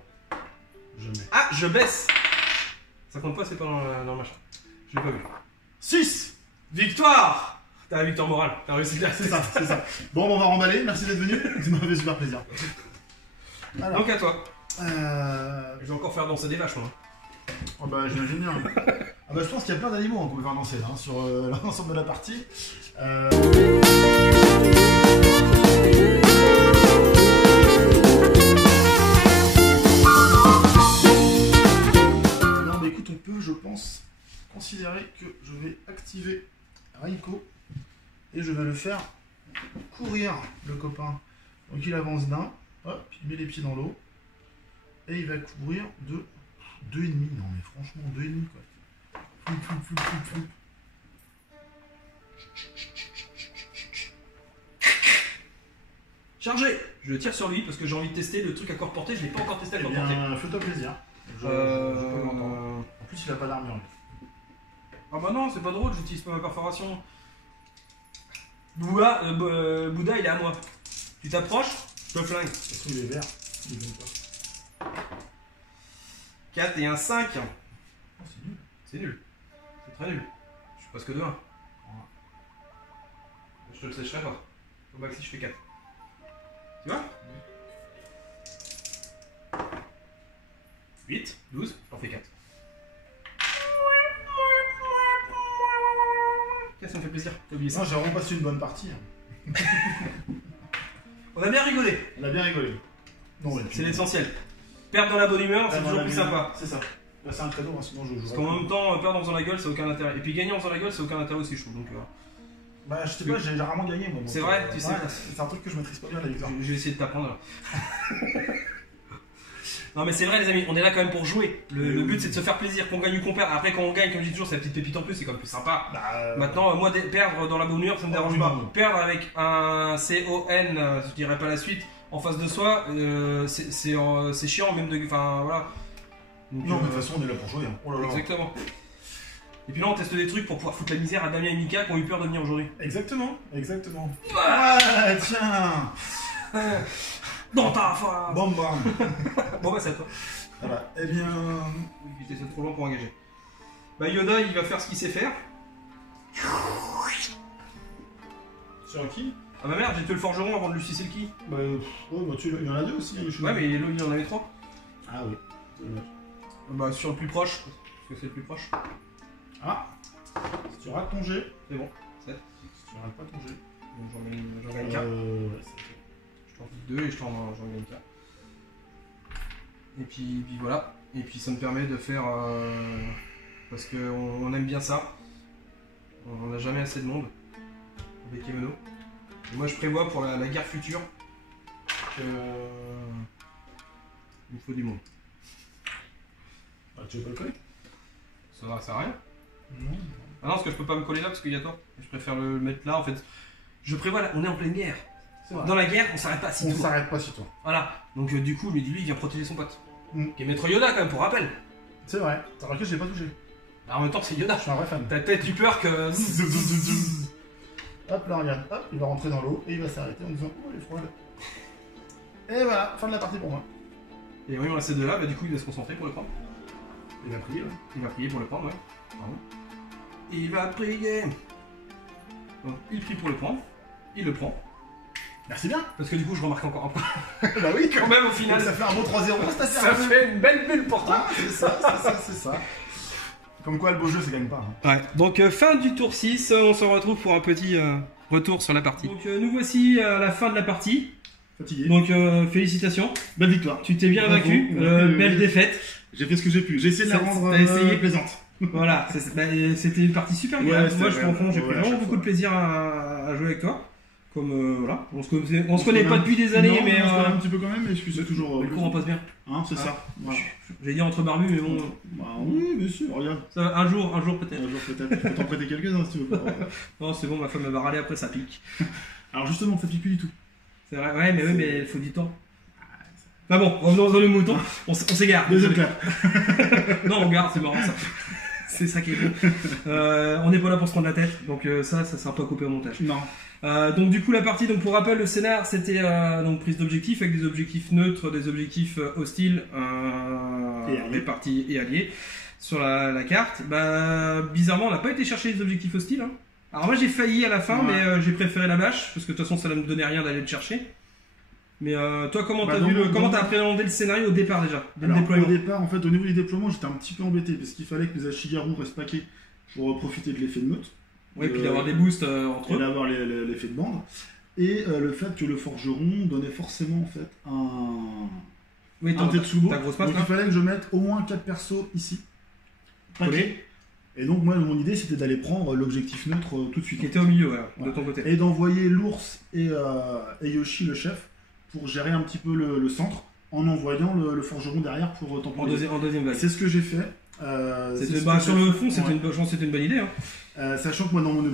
Jamais. Ah, je baisse. Ça compte pas, c'est pas dans le machin. Je l'ai pas vu. 6. Victoire. T'as la victoire morale. T'as réussi là. C'est ça. Bon, on va remballer. Merci d'être venu. Ça m'a fait super plaisir. Alors, donc à toi. Je vais encore faire danser des vaches moi. Oh bah j'imagine bien. Ah bah je pense qu'il y a plein d'animaux qu'on peut faire danser là, sur l'ensemble de la partie. Non mais écoute, on peut, je pense, considérer que je vais activer Raiko et je vais le faire courir, le copain. Donc il avance d'un, hop, il met les pieds dans l'eau et il va courir de 2,5. Non mais franchement, 2,5 quoi. Flou. Chargé. Je tire sur lui parce que j'ai envie de tester le truc à corps porté. Je l'ai pas encore testé à corps porté. Fais-toi plaisir. Je peux l'entendre. En plus, il a pas d'armure. Ah bah non, c'est pas drôle, j'utilise pas ma perforation. Bouddha, il est à moi. Tu t'approches, je te flingue. De toute façon, il est vert. Il vient pas. 4 et un 5. Oh, c'est nul. C'est nul. C'est très nul. Je suis presque de 1. Je te le sécherai pas. Au maxi, je fais 4. Tu vois 8, 12, j'en fais 4. Ça me fait plaisir. T'as oublié ça. Non, j'ai vraiment passé une bonne partie. On a bien rigolé. On a bien rigolé. Non, ouais, C'est l'essentiel. Perdre dans la bonne humeur, c'est toujours plus sympa. C'est ça. Là, c'est un cadeau, hein, sinon je joue. Parce qu'en même temps, perdre en faisant la gueule, ça n'a aucun intérêt. Et puis gagner en faisant la gueule, ça n'a aucun intérêt aussi, je trouve. Donc, bah, je sais pas, j'ai rarement gagné moi. c'est vrai, tu sais. C'est un truc que je maîtrise pas bien la victoire. Je vais essayer de t'apprendre là. Non mais c'est vrai les amis, on est là quand même pour jouer. Le but c'est de se faire plaisir, qu'on gagne ou qu'on perd. Après quand on gagne, comme je dis toujours, c'est la petite pépite en plus, c'est quand même plus sympa. Maintenant, moi perdre dans la bonne humeur, ça me dérange pas. Perdre avec un CON, je dirais pas la suite, en face de soi, c'est chiant même de... Enfin voilà. Donc, non mais de toute façon on est là pour jouer. Hein. Oh là là. Exactement. Et puis là on teste des trucs pour pouvoir foutre la misère à Damien et Mika qui ont eu peur de venir aujourd'hui. Exactement, exactement. Ah tiens. Dans ta face. Bon bah. Bon bah c'est à toi. Voilà, eh bien... Oui, c'est trop long pour engager. Bah Yoda il va faire ce qu'il sait faire. Sur qui? Ah bah merde, j'ai tué le forgeron avant de lui sucer le ki. Bah, oh, bah il y en a deux aussi. Ouais mais l'autre il en avait 3. Ah oui. Bah sur le plus proche, parce que c'est le plus proche. Ah. Si tu rates ton jet. C'est bon, 7. Si tu rates pas ton jet. Donc j'en gagne 4. Ouais, Je t'en fais 2 et j'en gagne 4. Et puis voilà. Et puis ça me permet de faire... parce qu'on aime bien ça. On n'a jamais assez de monde avec Kemono. Et moi je prévois pour la guerre future que... il me faut du monde. Ah, tu veux pas le coller? Ça sert à rien. Non. Ah non, parce que je peux pas me coller là parce qu'il y a toi. Je préfère le mettre là en fait. Je prévois là, on est en pleine guerre. Dans la guerre, on s'arrête pas si On tout. s'arrête pas si toi. Voilà. Donc du coup, lui il vient protéger son pote. Qui est Maître Yoda quand même, pour rappel. C'est vrai. T'as remarqué, je l'ai pas touché. Alors, en même temps, c'est Yoda. Je suis un vrai fan. T'as peut-être eu peur que... Hop là, regarde. Hop, il va rentrer dans l'eau et il va s'arrêter en disant oh, elle est froide. Et voilà, fin de la partie pour moi. Et oui, on a ces deux-là, bah du coup, il va se concentrer pour le prendre. Il a prié, ouais. Il va prier pour le prendre, ouais. Pardon. Il va prier. Donc, il prie pour le prendre. Il le prend. Merci bien. Parce que du coup, je remarque encore un peu. Bah oui, Quand même, au final. ça fait un beau 3-0, c'est assez Ça fait une belle bulle pour toi. Ah, c'est ça. Comme quoi, le beau jeu, ça gagne pas. Hein. Ouais. Donc, fin du tour 6, on se retrouve pour un petit retour sur la partie. Donc, nous voici à la fin de la partie. Fatigué. Donc, félicitations. Belle victoire. Tu t'es bien Bravo. vaincu. Belle défaite. J'ai fait ce que j'ai pu. J'ai essayé de la rendre t'as essayé. plaisante. Voilà, c'était une partie super bien. Ouais, Moi, je comprends, j'ai pris vraiment beaucoup de plaisir à jouer avec toi. Comme voilà, on se connaît pas depuis des années, non, mais on se connaît un petit peu quand même, mais c'est toujours. le courant passe bien. Hein, c'est ça. Voilà. J'allais dire entre barbus, mais bon. Bah oui, bien sûr, regarde. Ça va, un jour peut-être. Un jour peut-être. Je peux t'en prêter quelques-uns si tu veux. Non, c'est bon, ma femme elle va râler après, ça pique. Alors justement, ça pique plus du tout. C'est vrai, ouais, mais il faut du temps. Ah bon, revenons dans le mouton, on s'égare. Deuxième clap. Non, on garde, c'est marrant ça. C'est ça qui est beau. On n'est pas là pour se prendre la tête, donc ça sera pas coupé au montage. Non. Donc du coup la partie, donc pour rappel le scénar c'était donc prise d'objectifs avec des objectifs neutres, des objectifs hostiles répartis et alliés sur la carte. Bah bizarrement on n'a pas été chercher les objectifs hostiles. Hein. Alors moi j'ai failli à la fin mais j'ai préféré la bâche parce que de toute façon ça ne me donnait rien d'aller le chercher. Mais toi comment t'as appréhendé le scénario au départ déjà le déploiement. Au départ en fait au niveau du déploiement j'étais un petit peu embêté parce qu'il fallait que mes Ashigaru restent paquets pour profiter de l'effet de meute. Ouais, puis d'avoir des boosts entre eux. Et d'avoir l'effet de bande. Et le fait que le forgeron donnait forcément en fait un Tetsubo. Donc il fallait que je mette au moins 4 persos ici. Collés. Et donc moi mon idée c'était d'aller prendre l'objectif neutre tout de suite. Qui était au milieu, de ton côté. Et d'envoyer l'ours et Yoshi le chef pour gérer un petit peu le centre en envoyant le forgeron derrière pour temporiser. En deuxième vague. C'est ce que j'ai fait. Sur le fond, c'était une bonne idée. Hein. Sachant que moi, dans mon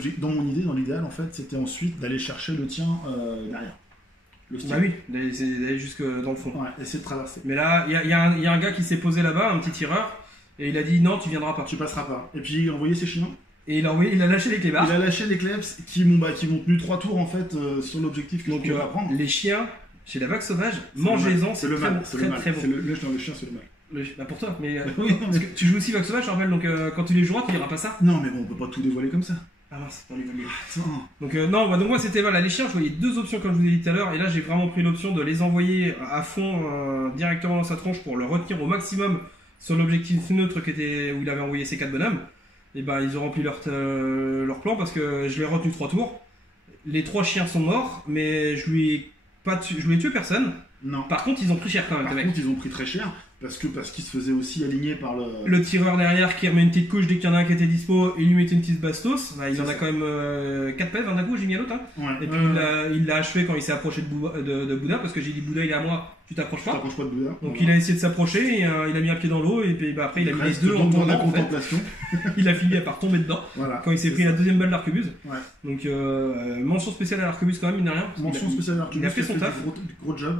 idée, dans l'idéal, en fait, c'était ensuite d'aller chercher le tien derrière. Bah oui, d'aller jusque dans le fond. Ouais, essayer de traverser. Mais là, il y a un gars qui s'est posé là-bas, un petit tireur, et il a dit non, tu viendras pas. Tu passeras pas. Et puis il a envoyé ses chiens. Et il a lâché les clébards. Il a lâché les klebs qui m'ont tenu 3 tours en fait sur l'objectif que je pouvais pas prendre. Les chiens chez la vague sauvage, C'est mangez-en, c'est le mal, c'est le mal. très bon. C'est le dans le chien, c'est le mal. Bah pour toi, mais Oui, non, parce que tu joues aussi vague sauvage, je rappelle, donc quand tu les joueras, tu diras pas ça. Non, mais bon, on peut pas tout dévoiler comme ça. Ah mince, dans les valiers. Attends. Donc non, bah, donc moi c'était voilà, les chiens, je voyais deux options comme je vous ai dit tout à l'heure, et là j'ai vraiment pris l'option de les envoyer à fond directement dans sa tronche pour le retenir au maximum sur l'objectif neutre qui était, où il avait envoyé ses 4 bonhommes. Et ben ils ont rempli leur plan parce que je l'ai retenu 3 tours. Les 3 chiens sont morts, mais je lui ai tué personne. Non. Par contre ils ont pris cher quand même, Par les contre, mecs. ils ont pris très cher parce qu'ils se faisaient aussi aligner par le. Le tireur derrière qui remet une petite couche dès qu'il y en a un qui était dispo, il lui mettait une petite bastos. Bah, il C'est en a ça. quand même 4 pèves, d'un coup j'ai mis à l'autre. Hein. Ouais. Et puis il l'a achevé quand il s'est approché de Bouddha, parce que j'ai dit Bouddha il est à moi, tu t'approches Je pas. t'approche pas de Bouddha. Donc il a essayé de s'approcher, et, il a mis un pied dans l'eau, et puis bah, après il a mis les deux en dans la tournant. En fait. contemplation. Il a fini par tomber dedans Voilà. quand il s'est C'est pris ça. la deuxième balle d'arquebuse. Ouais. Donc mention spéciale à l'arquebuse quand même, mine de rien. parce qu'il Mention spéciale à il a fait son taf. Gros job.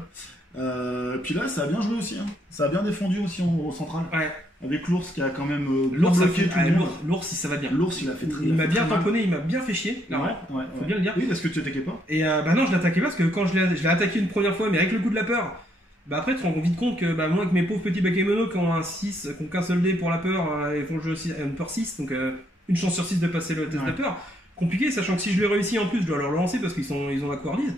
Puis là, ça a bien joué aussi. Hein. Ça a bien défendu aussi au central. Ouais, Avec l'ours qui a quand même l'ours, ça bloqué fait- tout le ah, monde. l'ours, ça va bien. L'ours, il a fait très Il m'a bien très mal. tamponné, il m'a bien fait chier, clairement. Ouais, Faut bien le dire. Oui, parce que tu attaquais pas. Et bah non, je l'attaquais pas parce que quand je l'ai attaqué une première fois, mais avec le coup de la peur, bah après tu te rends vite compte que bah, moi, avec mes pauvres petits bakemono qui ont un 6, qui ont qu'un seul dé pour la peur, ils font le jeu aussi à une peur 6, donc une chance sur 6 de passer le test de la peur. Compliqué, sachant que si je l'ai réussi en plus, je dois leur le lancer parce qu'ils ont la coordise.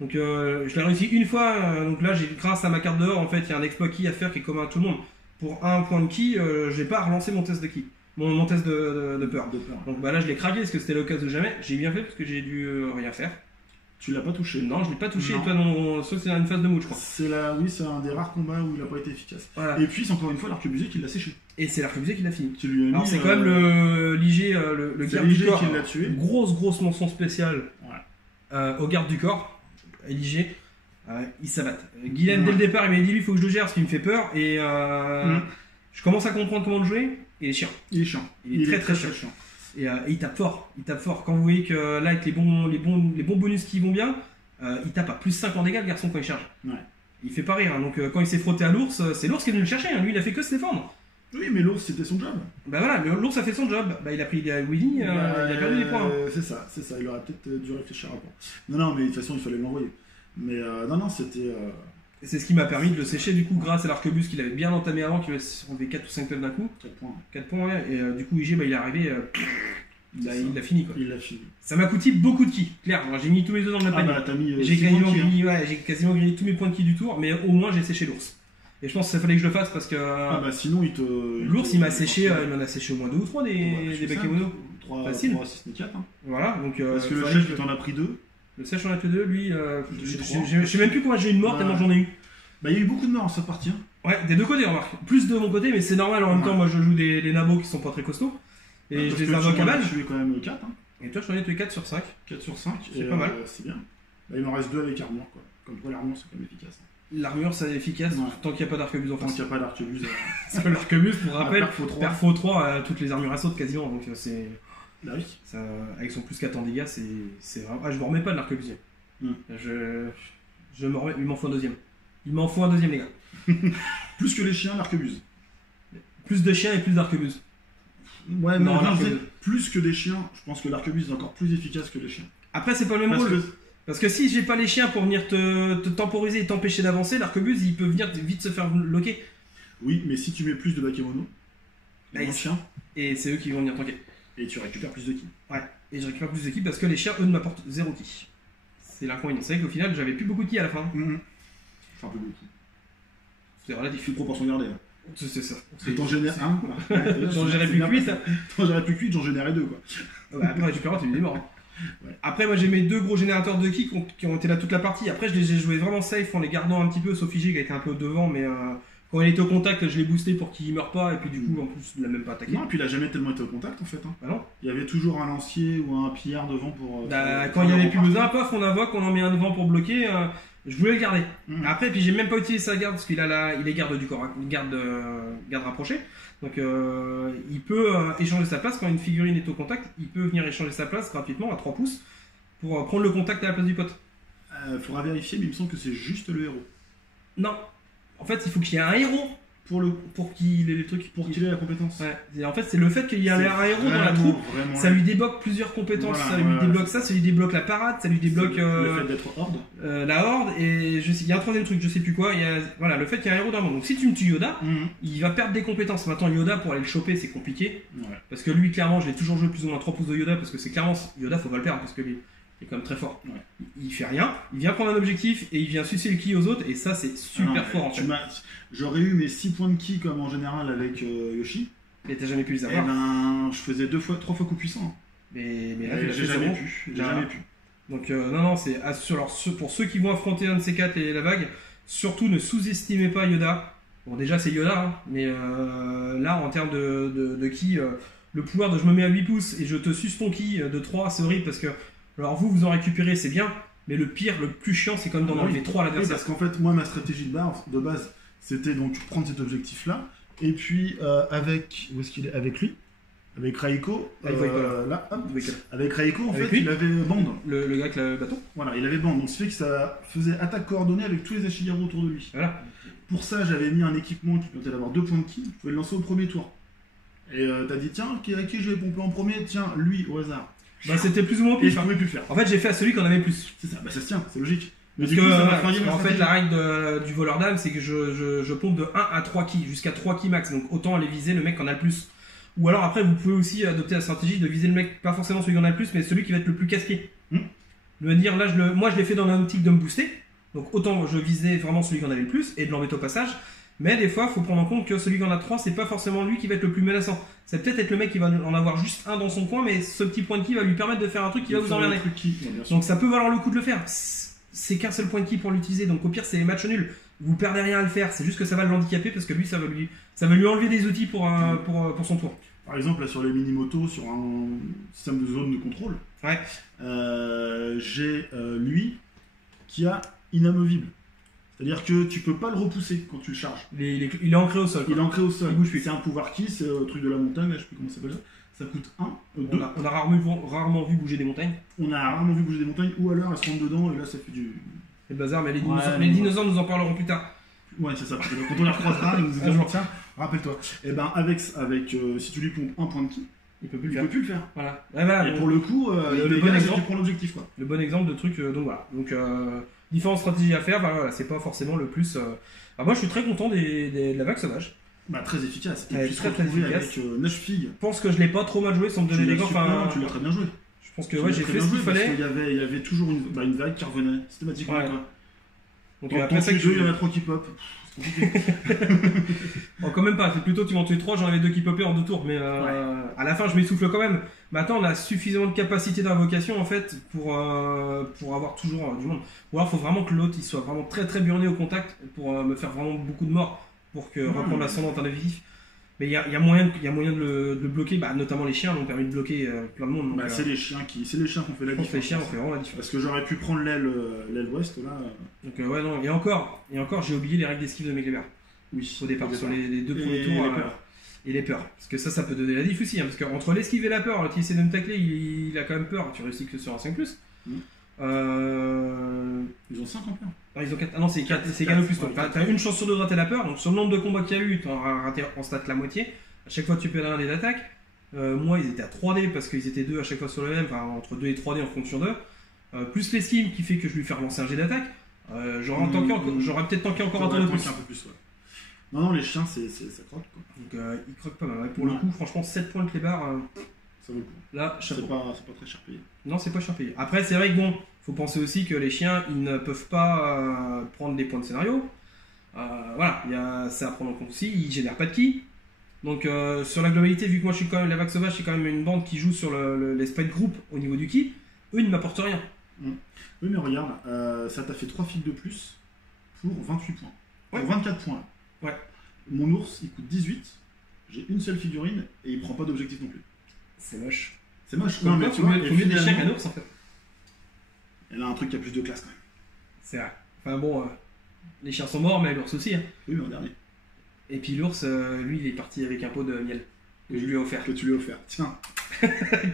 Donc je l'ai réussi une fois, donc là, grâce à ma carte dehors, en fait, il y a un exploit key à faire qui est commun à tout le monde. Pour un point de key, j'ai pas relancé mon test de key, mon test de peur. De peur. Donc bah là, je l'ai craqué parce que c'était l'occasion de jamais. J'ai bien fait parce que j'ai dû rien faire. Tu l'as pas touché. Non, je l'ai pas touché, Non. et toi non, sauf que c'est une phase de mood, je crois. Oui, c'est un des rares combats où il a pas été efficace. Voilà. Et puis, c'est encore une fois l'arquebusé qui l'a séché. Et c'est l'arquebusé qui l'a fini. Qui lui a Alors mis, c'est quand même le Liger, le c'est garde du Liger corps. qui l'a tué. Grosse mention spéciale Ouais. au garde du corps, Liger. Il s'abatte. Guylaine, Ouais. dès le départ, il m'a dit lui, il faut que je le gère parce qu'il me fait peur. Et Mm. je commence à comprendre comment le jouer. Et il est chiant. Il est chiant. Il est très chiant. Et il tape fort. Il tape fort. Quand vous voyez que là, avec les bons bonus qui vont bien, il tape à plus 5 en dégâts, le garçon, quand il charge. Ouais. Il fait pas rire. Hein. Donc quand il s'est frotté à l'ours, c'est l'ours qui est venu le chercher. Hein. Lui, il a fait que se défendre. Oui, mais l'ours, c'était son job. Bah voilà, l'ours a fait son job. Bah, il a pris Willy, il a perdu des points. C'est ça. Il aurait peut-être dû réfléchir avant. Non, mais de toute façon, il fallait l'envoyer. Mais non, c'était. Et c'est ce qui m'a permis de le sécher du coup grâce à l'arquebus qu'il avait bien entamé avant, qui avait enlevé 4 ou 5 tonnes d'un coup. 4 points. 4 points, ouais. Et du coup, IG, bah, il est arrivé. Il l'a fini quoi. Il l'a fini. Ça m'a coûté beaucoup de ki. Claire, moi, j'ai mis tous mes œufs dans le même Ah panier. bah, t'as mis. J'ai six quasiment, points de ki, hein. grillé, j'ai quasiment grillé tous mes points de ki du tour, mais au moins j'ai séché l'ours. Et je pense que ça fallait que je le fasse parce que Ah bah, sinon, l'ours il m'a séché, il m'en a séché au moins 2 ou 3 des bakemono. 3, Facile. 3, 6, 4. Hein. Voilà, donc. Parce que le fallait chef, que il t'en a pris 2. Le sèche en a que 2, lui, J'ai je sais même plus pourquoi j'ai une mort Ouais. tellement j'en ai eu. Bah, il y a eu beaucoup de morts en cette partie. Hein. Ouais, des deux côtés, remarque. Plus de mon côté, mais c'est normal en même Ouais. temps. Moi, je joue des nabos qui sont pas très costauds. Et Parce je les que invoque à balle. Tu es quand même 4. Hein. Et toi, je t'en ai tué 4 sur 5. 4 sur 5. C'est pas mal. C'est bien. Bah, il m'en reste 2 avec armure, quoi. Comme quoi, l'armure, c'est quand même efficace. Hein. L'armure, c'est efficace Ouais. tant qu'il n'y a pas d'arquebuse en Tant face. qu'il n'y a pas d'arquebuse. Parce que l'arquebuse, pour rappel, Perfo 3. Perfo 3, toutes les armures à saute quasiment. Donc, c'est. Bah oui. Ça, avec son plus 4 en dégâts, c'est vraiment. Ah, je me remets pas de l'arquebuse. Hmm. Je me remets. Il m'en faut un deuxième. Il m'en faut un deuxième, les gars. Plus que les chiens, l'arquebuse. Plus de chiens et plus d'arquebuse. Ouais, Non, mais l'arquebuse. plus que des chiens, je pense que l'arquebuse est encore plus efficace que les chiens. Après, c'est pas le même Parce rôle. que Parce que si j'ai pas les chiens pour venir te temporiser et t'empêcher d'avancer, l'arquebuse il peut venir vite se faire bloquer. oui, mais si tu mets plus de bakemono, Bah, les ils- chiens, Et c'est eux qui vont venir tanker. et tu récupères plus de ki. Et je récupère plus d'équipes parce que les chiens eux ne m'apportent 0 ki. C'est l'inconvénient. C'est vrai qu'au final j'avais plus beaucoup de ki à la fin. C'est un peu beaucoup. C'est relatif. C'est proportion gardée. Là. C'est ça. Et t'en génères un. J'en gérais plus que 8. T'en gérais plus que 8, j'en générais 2 quoi. Après récupérant t'es des morts. Hein. Ouais. Après moi j'ai mes 2 gros générateurs de ki qui ont été là toute la partie. Après je les ai joués vraiment safe en les gardant un petit peu, sauf Figé qui a été un peu au devant, mais quand il était au contact je l'ai boosté pour qu'il meure pas et puis du coup en plus il l'a même pas attaqué. Non, et puis il a jamais tellement été au contact en fait. Hein. Bah non. Il y avait toujours un lancier ou un pillard devant pour. Bah, pour- quand il y pour avait le plus rempart. besoin, paf, on invoque, on en met un devant pour bloquer. Je voulais le garder. Mhm. Après, puis j'ai même pas utilisé sa garde parce qu'il il est garde du corps, une garde rapprochée. Donc il peut échanger sa place quand une figurine est au contact. Il peut venir échanger sa place gratuitement à 3 pouces pour prendre le contact à la place du pote. Faudra vérifier, mais il me semble que c'est juste le héros. Non. En fait, il faut qu'il y ait un héros pour qu'il ait les trucs. Pour qu'il ait la compétence. Ouais. Et en fait, c'est le fait qu'il y a C'est un héros dans la vraiment, troupe. vraiment Ça lui débloque plusieurs compétences. Voilà, ça lui voilà, débloque ça lui débloque la parade, ça lui débloque le fait d'être horde. la horde. Et il y a un troisième truc, je sais plus quoi. Voilà, le fait qu'il y a un héros dans le monde. Donc si tu me tues Yoda, il va perdre des compétences. Maintenant, Yoda, pour aller le choper, c'est compliqué. Ouais. Parce que lui, clairement, je l'ai toujours joué plus ou moins 3 pouces de Yoda. Parce que c'est clairement, Yoda, faut pas le perdre. Parce que lui, il est quand même très fort. Ouais. Il fait rien. Il vient prendre un objectif et il vient sucer le ki aux autres. Et ça, c'est super fort en fait. J'aurais eu mes 6 points de ki comme en général avec Yoshi. Et t'as jamais pu les Et avoir. ben, je faisais 3 fois coup puissant. Mais là, tu l'as J'ai fait, jamais c'est bon. pu. J'ai Voilà. jamais pu. Donc non, c'est pour ceux qui vont affronter un de ces 4 et la vague, surtout ne sous-estimez pas Yoda. Bon, déjà c'est Yoda, hein, mais là en termes de ki, le pouvoir de je me mets à 8 pouces et je te suce ton ki de 3, c'est horrible parce que alors vous en récupérez, c'est bien, mais le pire, le plus chiant, c'est comme d'en enlever 3 à Oui, l'adversaire. parce qu'en fait, moi, ma stratégie de base, c'était donc prendre cet objectif-là, et puis où est-ce qu'il est avec lui, avec Raiko, Ah, il faut pas, là, hop, Avec avec Raiko, en Avec fait, lui il avait bande. le gars avec le bâton. Voilà, il avait bande, donc ce qui fait que ça faisait attaque coordonnée avec tous les Ashigaru autour de lui. Voilà. Pour ça, j'avais mis un équipement qui permettait d'avoir 2 points de ki, je pouvais le lancer au premier tour. Et t'as dit, tiens, à qui je vais pomper en premier? Tiens, lui, au hasard. Bah, c'était plus ou moins Et pif. je hein. pouvais plus le faire. En fait, j'ai fait à celui qui en avait plus. C'est ça, bah ça se tient, c'est logique. Mais Parce du que, coup, ça m'a voilà, varié ma en fait, stratégie. la règle du voleur d'âme, c'est que je pompe de 1 à 3 ki, jusqu'à 3 ki max. Donc autant aller viser le mec qui en a le plus. Ou alors après, vous pouvez aussi adopter la stratégie de viser le mec, pas forcément celui qui en a le plus, mais celui qui va être le plus casse-pied. De me dire, là, moi je l'ai fait dans l'optique de me booster. Donc autant je visais vraiment celui qui en avait le plus et de l'embêter au passage. Mais des fois, il faut prendre en compte que celui qui en a 3, c'est pas forcément lui qui va être le plus menaçant. C'est peut-être être le mec qui va en avoir juste un dans son coin, mais ce petit point de ki va lui permettre de faire un truc qui va vous emmerder. Donc ça peut valoir le coup de le faire. C'est qu'un seul point de ki pour l'utiliser, donc au pire c'est match nul. Vous perdez rien à le faire, c'est juste que ça va l'handicaper parce que lui ça va lui enlever des outils pour son tour. Par exemple, là sur les mini-motos, sur un système de zone de contrôle, Ouais. j'ai lui qui a inamovible. C'est-à-dire que tu peux pas le repousser quand tu le charges. Il est ancré au sol. Il est ancré au sol. Il bouge plus. C'est un pouvoir ki, c'est le truc de la montagne, là, je sais plus comment ça s'appelle. Ça coûte 2. On a rarement vu bouger des montagnes. On a rarement vu bouger des montagnes, ou alors elles se rentrent dedans et là ça fait du. C'est le bazar, mais les Ouais, dinosaures nous en parleront plus tard. Ouais, c'est ça. Parce que quand on les recroisera, ils nous diront tiens, rappelle-toi. Et ben avec si tu lui pompes un point de ki, Il peut plus il le peut faire. plus le faire. Voilà. Ouais, voilà, Et bon. pour le coup, le il bon dégage et exemple. tu prends l'objectif quoi. Le bon exemple de truc, donc voilà. Donc différentes stratégies à faire, bah, voilà, c'est pas forcément le plus. Alors, moi je suis très content de la vague sauvage. Bah très efficace. Et Ouais, puis se très, très retrouver efficace. avec 9 filles. Je pense que je l'ai pas trop mal joué sans me donner des gants. Enfin, tu l'as très bien joué. je pense que ouais, j'ai fait ce qu'il fallait. Il y avait toujours une vague qui revenait systématiquement. Ouais. Quoi. Donc Dans après ça, tous les jeux, il y en a 3 qui pop. C'est compliqué. bon, quand même pas, c'est plutôt tu m'en tues 3, j'en avais 2 qui popaient en 2 tours, mais à la fin je m'essouffle quand même. Maintenant on a suffisamment de capacité d'invocation en fait pour avoir toujours du monde. Ou alors il faut vraiment que l'autre il soit vraiment très très burné au contact pour me faire vraiment beaucoup de morts pour que reprendre l'ascendant en objectif. Mais il y a moyen de le bloquer, bah, notamment les chiens m'ont permis de bloquer plein de monde. Donc, Bah, c'est les chiens qui ont fait la je pense que les différence. chiens ont fait vraiment la différence. Parce que j'aurais pu prendre l'aile ouest là. Donc ouais non, et encore j'ai oublié les règles d'esquive de mes clébers. Oui. Au départ, sur les 2 premiers Et tours. les peurs. Et les peurs. Parce que ça peut donner la diff aussi. Hein, parce qu'entre l'esquive et la peur, tu essaies de me tacler, il a quand même peur. Tu réussis que sur un 5+. Ils ont 5 en peur. Ah, ils ont 4. Ah non, c'est 4 Quatre, c'est égal au plus. ouais, Donc t'as une chance sur 2 de rater la peur. Donc sur le nombre de combats qu'il y a eu, t'en as raté en stat la moitié. À chaque fois tu perds un dé d'attaque. Moi, ils étaient à 3D parce qu'ils étaient 2 à chaque fois sur le même. Enfin, entre 2 et 3D en fonction d'eux. Plus l'esquive qui fait que je lui fais relancer un jet d'attaque. J'aurais peut-être tanké encore un tour de plus. Un peu plus, ouais. Non, les chiens, ça croque quoi. Donc ils croquent pas mal. Ouais. Pour le coup, franchement, 7 points de clébard. Ça vaut le coup. Là, C'est chapeau. pas très cher payé. Non, c'est pas cher payé. Après, c'est vrai que bon, faut penser aussi que les chiens, ils ne peuvent pas prendre des points de scénario. Voilà, il y a ça à prendre en compte aussi. Ils génèrent pas de ki. Donc, sur la globalité, vu que moi je suis quand même la vague sauvage, c'est quand même une bande qui joue sur l'esprit de groupe au niveau du ki, eux ils ne m'apportent rien. Oui, mais regarde, ça t'a fait 3 fils de plus pour 28 points. Ouais. Pour 24 points. Ouais. Mon ours, il coûte 18. J'ai une seule figurine et il prend pas d'objectif non plus. C'est moche. C'est moche. Non, mais tu vois, et faut mieux des chiens finalement, qu'un ours en fait. elle a un truc qui a plus de classe quand même. C'est vrai. Enfin bon, les chiens sont morts, mais l'ours aussi. Hein. Oui, mais en dernier. Et puis l'ours, lui, il est parti avec un pot de miel que je lui ai offert. Que tu lui as offert. Tiens,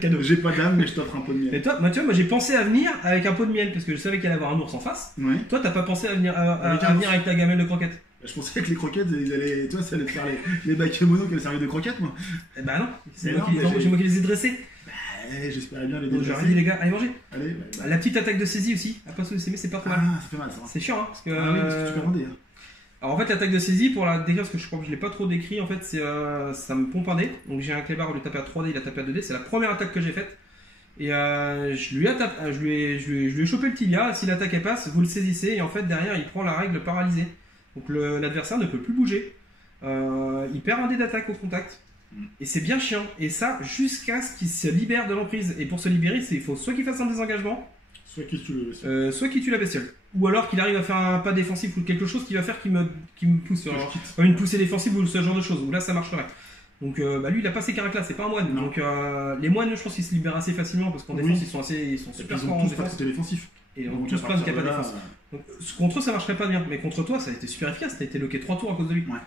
Cadeau. j'ai pas d'âme, mais je t'offre un peu de miel. Et toi, Mathieu, moi j'ai pensé à venir avec un pot de miel parce que je savais qu'il allait avoir un ours en face. Ouais. Toi, t'as pas pensé à venir, Avec un à venir avec ta gamelle de croquettes? Je pensais que les croquettes, ils allaient, toi, ça allait te faire les bakemonos qui allaient servir de croquettes, moi. Eh bah non, c'est Mais moi, non, mais c'est moi qui les ai dressés. J'espérais bien les Donc j'aurais dit déplacer. les gars, allez manger. Allez, La petite attaque de saisie aussi, à pas sous-estimer, c'est pas trop mal. Ah, ça fait mal ça. C'est chiant, hein, parce que. Ah oui, parce que tu peux demander. Hein. Alors en fait, l'attaque de saisie, pour la décrire, parce que je crois que je l'ai pas trop décrit, en fait, c'est ça me pompe un dé. Donc j'ai un clébard, au lieu de taper à 3D, il a tapé à 2D. C'est la première attaque que j'ai faite. Et je lui ai chopé le tibia. Si l'attaque elle passe, vous le saisissez. Et en fait, derrière, il prend la règle paralysée. Donc l'adversaire ne peut plus bouger. Il perd un dé d'attaque au contact. Et c'est bien chiant. Et ça, jusqu'à ce qu'il se libère de l'emprise. Et pour se libérer, il faut soit qu'il fasse un désengagement, Soit qui tue le vaisseau. soit qu'il tue la bestiole. Ou alors qu'il arrive à faire un pas défensif ou quelque chose qui va faire qu'il me pousse. Que je Alors, quitte. comme une poussée défensive ou ce genre de choses. Où là, ça marcherait. Donc lui, il a pas ces caractères là, c'est pas un moine. Non. Donc les moines, je pense qu'ils se libèrent assez facilement parce qu'en Oui. défense, ils sont Et puis super ils forts ont en tous défense. pas défensif. Et ils ont Donc, tous à plein de partir capas de là, défense. Donc, contre eux, ça marcherait pas bien. Mais contre toi, ça a été super efficace. T'as été loqué 3 tours à cause de lui. Ouais.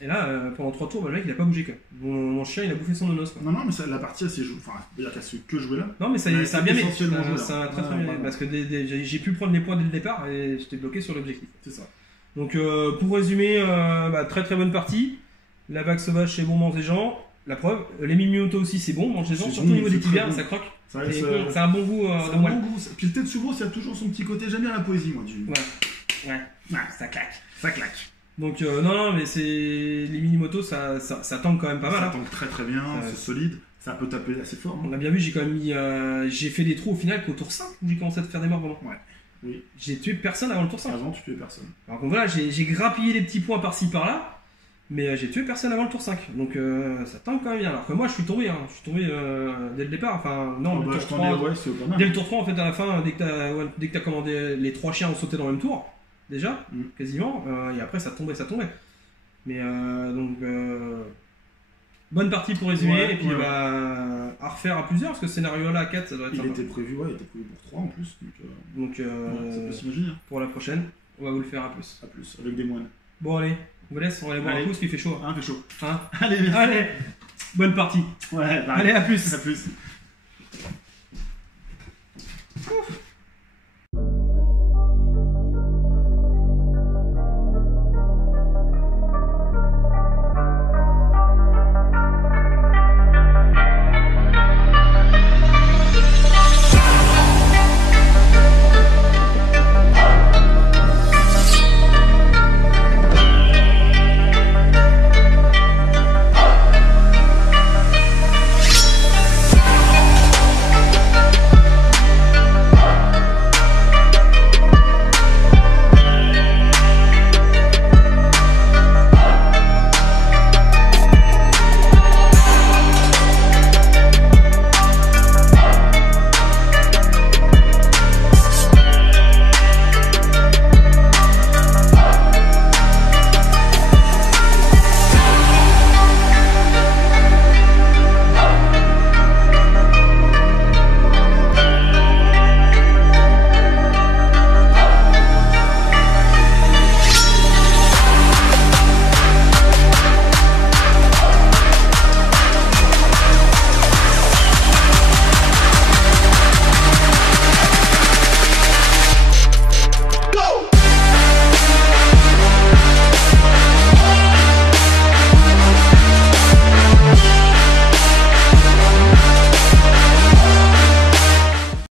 Et là, pendant 3 tours, le mec, il a pas bougé quoi. Mon chien, il a bouffé son nonos quoi. Non, mais ça, la partie, c'est joué. Enfin, il y a qu'à ce que jouer là. Non, mais ça, Ouais, ça a c'est bien aidé. essentiellement joué, là. Ça a très Ouais, bien aidé. vraiment. Parce que j'ai pu prendre les points dès le départ et j'étais bloqué sur l'objectif. C'est ça. Donc pour résumer, très très bonne partie. La vague sauvage c'est bon, mangez-en. La preuve, les Mimioto aussi c'est bon, mangez-en. C'est Surtout bon, au niveau des c'est très tibias, bon. ça croque. Ça Et reste, c'est un bon goût c'est de un moelle. bon goût. Puis le Tetsubo, ça a toujours son petit côté. J'aime bien la poésie, moi. Ouais, ça claque. Ça claque. Donc non, mais c'est les Minimoto, ça tank quand même pas mal. Ça Hein. tank très très bien, Ouais. c'est solide. Ça peut taper assez fort. On Hein. a bien vu, j'ai quand même mis, j'ai fait des trous au final qu'au tour 5 où j'ai commencé à te faire des morts vraiment. Ouais. Oui. J'ai tué personne avant le tour 5. Avant, tu tuais personne. Alors donc voilà, j'ai grappillé les petits points par-ci par-là, mais j'ai tué personne avant le tour 5. Donc ça tank quand même bien. Alors que moi je suis tombé dès le départ. Enfin, non, Ah le bah, tour je t'en ai, 3, ouais, c'est pas mal. dès le tour 3, en fait, à la fin, dès que t'as commandé, les 3 chiens ont sauté dans le même tour, déjà, Mm. quasiment, et après ça tombait. Mais bonne partie pour résumer, Ouais, et puis ouais. À refaire à plusieurs, parce que ce scénario-là à 4, ça doit être Il sympa. était prévu, ouais, il était prévu pour 3 en plus. Donc, Donc ouais, ça peut s'imaginer. Hein. pour la prochaine, on va vous le faire à plus. À plus, avec des moines. Bon allez, on vous laisse, on va aller boire un Allez. coup, parce qu'il fait chaud. Ah, fait chaud. Hein Allez, merci. Allez, bonne partie. Ouais, Allez, à plus. À plus.